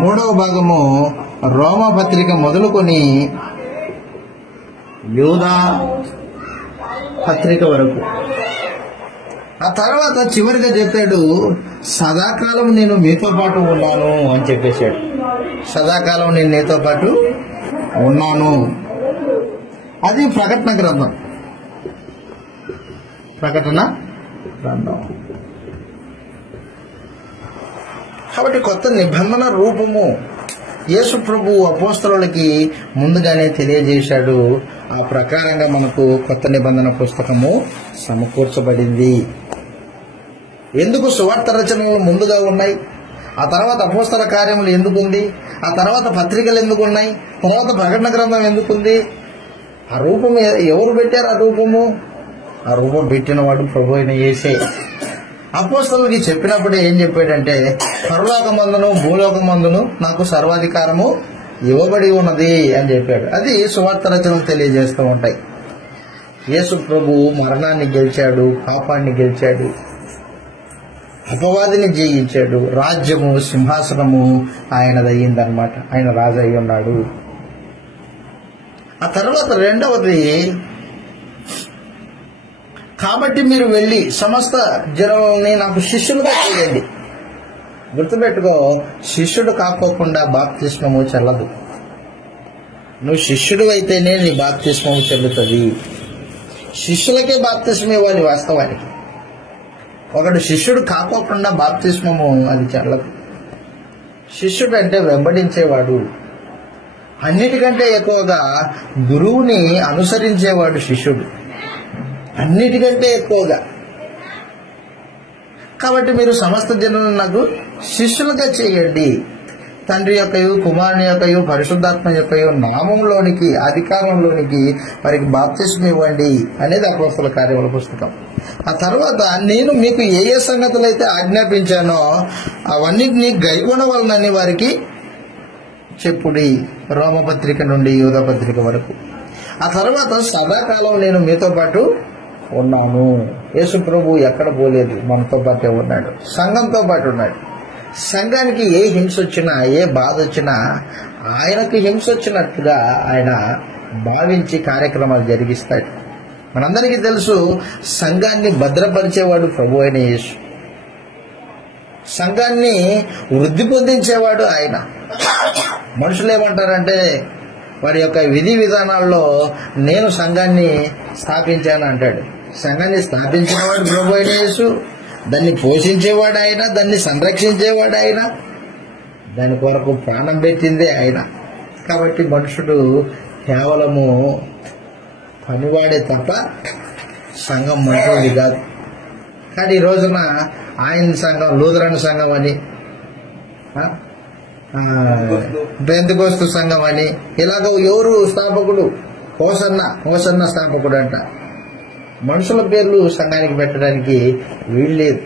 3వ భాగము రోమా పత్రిక మొదలుకొని యూదా పత్రిక వరకు. ఆ తర్వాత చివరిగా చెప్పాడు, సదాకాలం నేను మీతో పాటు ఉన్నాను అని చెప్పేశాడు. సదాకాలం నేను నీతో పాటు ఉన్నాను. అది ప్రకటన గ్రంథం. కాబట్టి కొత్త నిబంధన రూపము యేసు ప్రభు అపోస్తలులకి ముందుగానే తెలియజేశాడు. ఆ ప్రకారంగా మనకు కొత్త నిబంధన పుస్తకము సమకూర్చబడింది. ఎందుకు సువార్త రచనలు ముందుగా ఉన్నాయి? ఆ తర్వాత అపోస్తల కార్యములు ఎందుకుంది? ఆ తర్వాత పత్రికలు ఎందుకున్నాయి? తర్వాత ప్రకటన గ్రంథం ఎందుకుంది? ఆ రూపం ఎవరు పెట్టారు? ఆ రూపం పెట్టినవాడు ప్రభు అయిన యేసే. అపోస్తలులకి చెప్పినప్పుడే ఏం చెప్పాడంటే, పరలోకమందును భూలోకమందును నాకు సర్వాధికారము ఇవ్వబడి ఉన్నది అని చెప్పాడు. అది సువార్త రచనలు తెలియజేస్తూ ఉంటాయి. యేసు ప్రభు మరణాన్ని గెలిచాడు, పాపాన్ని గెలిచాడు, అపవాదిని జయించాడు, రాజ్యము సింహాసనము ఆయనదయ్యిందనమాట. ఆయన రాజు అయి ఉన్నాడు. ఆ తర్వాత 2వది, కాబట్టి మీరు వెళ్ళి సమస్త జనుల్ని నాకు శిష్యులుగా చేయండి. గుర్తుపెట్టుకో, శిష్యుడు కాకోకుండా బాప్తిస్మము చెల్లదు. నువ్వు శిష్యుడు అయితేనే నీ బాప్తిస్మము చెల్లుతుంది. శిష్యులకే బాప్తిస్మం ఇవ్వాలి వాస్తవానికి. ఒకడు శిష్యుడు కాకోకుండా బాప్తిస్మము అది చెల్లదు. శిష్యుడు అంటే వెంబడించేవాడు, అన్నిటికంటే ఎక్కువగా గురువుని అనుసరించేవాడు శిష్యుడు, అన్నిటికంటే ఎక్కువగా. కాబట్టి మీరు సమస్త జనులను నాకు శిష్యులుగా చేయండి, తండ్రి యొక్కయు కుమారుని యొక్కయు పరిశుద్ధాత్మ యొక్కయు నామంలోనికి అధికారంలోనికి వారికి బాప్తిస్మం ఇవ్వండి అనేది అపోస్తలుల కార్యముల పుస్తకం. ఆ తర్వాత నేను మీకు ఏ సంగతులు అయితే ఆజ్ఞాపించానో అవన్నిటినీ గైకొనవలనని వారికి చెప్పుడి. రోమపత్రిక నుండి యూదా పత్రిక వరకు. ఆ తర్వాత సదాకాలం నేను మీతో పాటు ఉన్నాను. యేసు ప్రభు ఎక్కడ పోలేదు, మనతో పాటే ఉన్నాడు, సంఘంతో పాటు ఉన్నాడు. సంఘానికి ఏ హింస వచ్చినా, ఏ బాధ వచ్చినా ఆయనకు హింస వచ్చినట్టుగా ఆయన భావించి కార్యక్రమాలు జరిగిస్తాడు. మనందరికీ తెలుసు, సంఘాన్ని భద్రపరిచేవాడు ప్రభు అయిన యేసు. సంఘాన్ని వృద్ధి పొందించేవాడు ఆయన. మనుషులు ఏమంటారంటే, వారి యొక్క విధి విధానాల్లో నేను సంఘాన్ని స్థాపించాను అంటాడు. సంఘాన్ని స్థాపించినవాడు ప్రభు అయిన యేసు. దాన్ని పోషించేవాడు ఆయన, దాన్ని సంరక్షించేవాడు ఆయన, దాని కొరకు ప్రాణం పెట్టిందే ఆయన. కాబట్టి మనుషుడు కేవలము పనివాడే తప్ప సంఘం మనుషుడి కాదు. కానీ ఈ రోజున ఆయన సంఘం లూథరన్ సంఘం అని, పెంతెకోస్తు సంఘం అని, ఇలాగ ఎవరు స్థాపకుడు? హోసన్న స్థాపకుడు అంట. మనుషుల పేర్లు సంఘానికి పెట్టడానికి వీల్లేదు.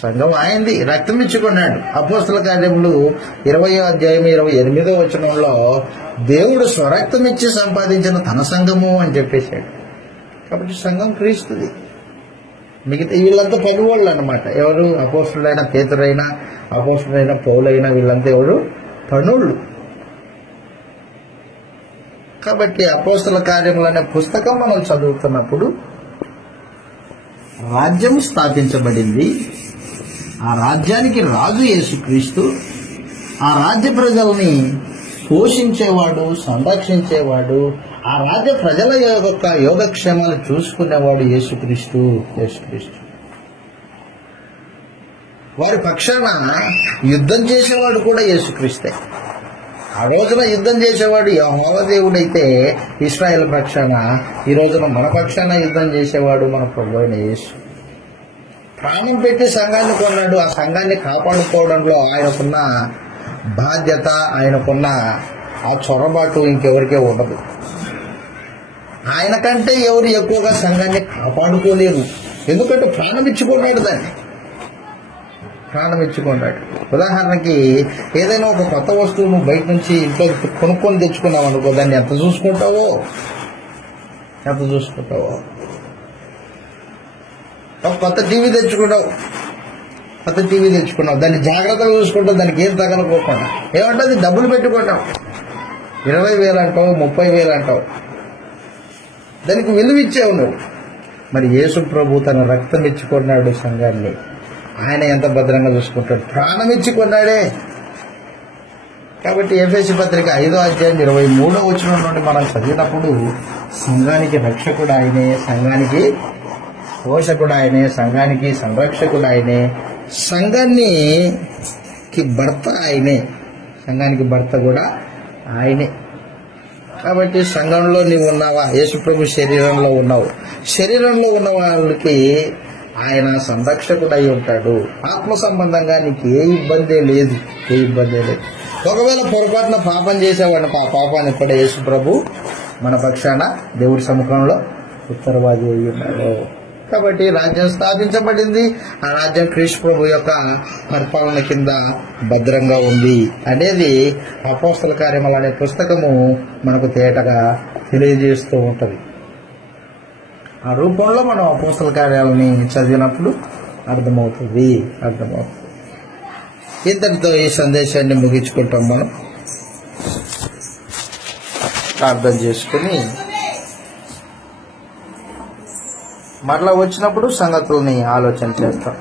సంఘం ఆయనది, రక్తం ఇచ్చుకున్నాడు. అపోస్తల కార్యములు 20వ అధ్యాయం 28వ వచనంలో దేవుడు స్వరక్తం ఇచ్చి సంపాదించిన తన సంఘము అని చెప్పేశాడు. కాబట్టి సంఘం క్రీస్తుది. మిగతా వీళ్ళంతా పనివాళ్ళు అన్నమాట. ఎవరు? అపోస్తలుడైన పేతురైనా, అపోస్తలుడైన పౌలైనా, వీళ్ళంతా ఎవరు? పనులు. కాబట్టి అపోస్తల కార్యములు అనే పుస్తకం మనం చదువుతున్నప్పుడు రాజ్యం స్థాపించబడింది. ఆ రాజ్యానికి రాజు యేసుక్రీస్తు. ఆ రాజ్య ప్రజల్ని పోషించేవాడు, సంరక్షించేవాడు, ఆ రాజ్య ప్రజల యొక్క యోగక్షేమాలు చూసుకునేవాడు యేసుక్రీస్తు. వారి పక్షాన యుద్ధం చేసేవాడు కూడా యేసుక్రీస్తే. ఆ రోజున యుద్ధం చేసేవాడు యెహోవా దేవుడైతే ఇశ్రాయేల్ పక్షాన, ఈ రోజున మన పక్షాన యుద్ధం చేసేవాడు మన ప్రభువైన అయిన యేసు. ప్రాణం పెట్టి సంఘాన్ని కొన్నాడు. ఆ సంఘాన్ని కాపాడుకోవడంలో ఆయనకున్న బాధ్యత, ఆయనకున్న ఆ చొరబాటు ఇంకెవరికే ఉండదు. ఆయన కంటే ఎవరు ఎక్కువగా సంఘాన్ని కాపాడుకోలేరు. ఎందుకంటే ప్రాణం ఇచ్చుకున్నాడు, దాన్ని ప్రాణం ఇచ్చుకున్నాడు. ఉదాహరణకి ఏదైనా ఒక కొత్త వస్తువు నువ్వు బయట నుంచి ఇంట్లో కొనుక్కొని తెచ్చుకున్నావు అనుకో, దాన్ని ఎంత చూసుకుంటావో. ఒక కొత్త టీవీ తెచ్చుకున్నావు, దాన్ని జాగ్రత్తగా చూసుకుంటావు, దానికి ఏం తగలకోకుండా. ఏమంటుంది? డబ్బులు పెట్టుకుంటావు, 20,000 అంటావు, 30,000 అంటావు, దానికి విలువ ఇచ్చావు నువ్వు. మరి యేసు ప్రభు తన రక్తం ఇచ్చుకున్నాడు సంఘాన్ని. ఆయన ఎంత భద్రంగా చూసుకుంటాడు, ప్రాణం ఇచ్చుకున్నాడే. కాబట్టి ఎఫెసీ పత్రిక 5వ అధ్యాయం 23వ వచనం నుండి మనం చదివినప్పుడు సంఘానికి రక్షకుడు ఆయనే, సంఘానికి పోషకుడు ఆయనే, సంఘానికి సంరక్షకుడు ఆయనే, సంఘానికి భర్త ఆయనే, సంఘానికి భర్త కూడా ఆయనే. కాబట్టి సంఘంలో నీవు ఉన్నావా? యేసుప్రభు శరీరంలో ఉన్నావు. శరీరంలో ఉన్న వాళ్ళకి ఆయన సంరక్షకుడు అయి ఉంటాడు. ఆత్మ సంబంధంగా నీకు ఏ ఇబ్బందే లేదు. ఒకవేళ పొరపాటున పాపం చేసేవాడిని, ఆ పాపానికి కూడా యేసుప్రభు మన పక్షాన దేవుడి సముఖంలో ఉత్తరవాది అయి ఉన్నాడు. కాబట్టి రాజ్యం స్థాపించబడింది. ఆ రాజ్యం క్రీస్తు ప్రభు యొక్క పరిపాలన కింద భద్రంగా ఉంది అనేది అపోస్తల కార్యములు అనే పుస్తకము మనకు తేటగా తెలియజేస్తూ ఉంటుంది. ఆ రూపంలో మనం అపోస్తల కార్యాలని చదివినప్పుడు అర్థమవుతుంది. ఇంతటితో ఈ సందేశాన్ని ముగించుకుంటాం. మనం ప్రార్థన చేసుకుని మరలా వచ్చినప్పుడు సంగతుల్ని ఆలోచన చేస్తాం.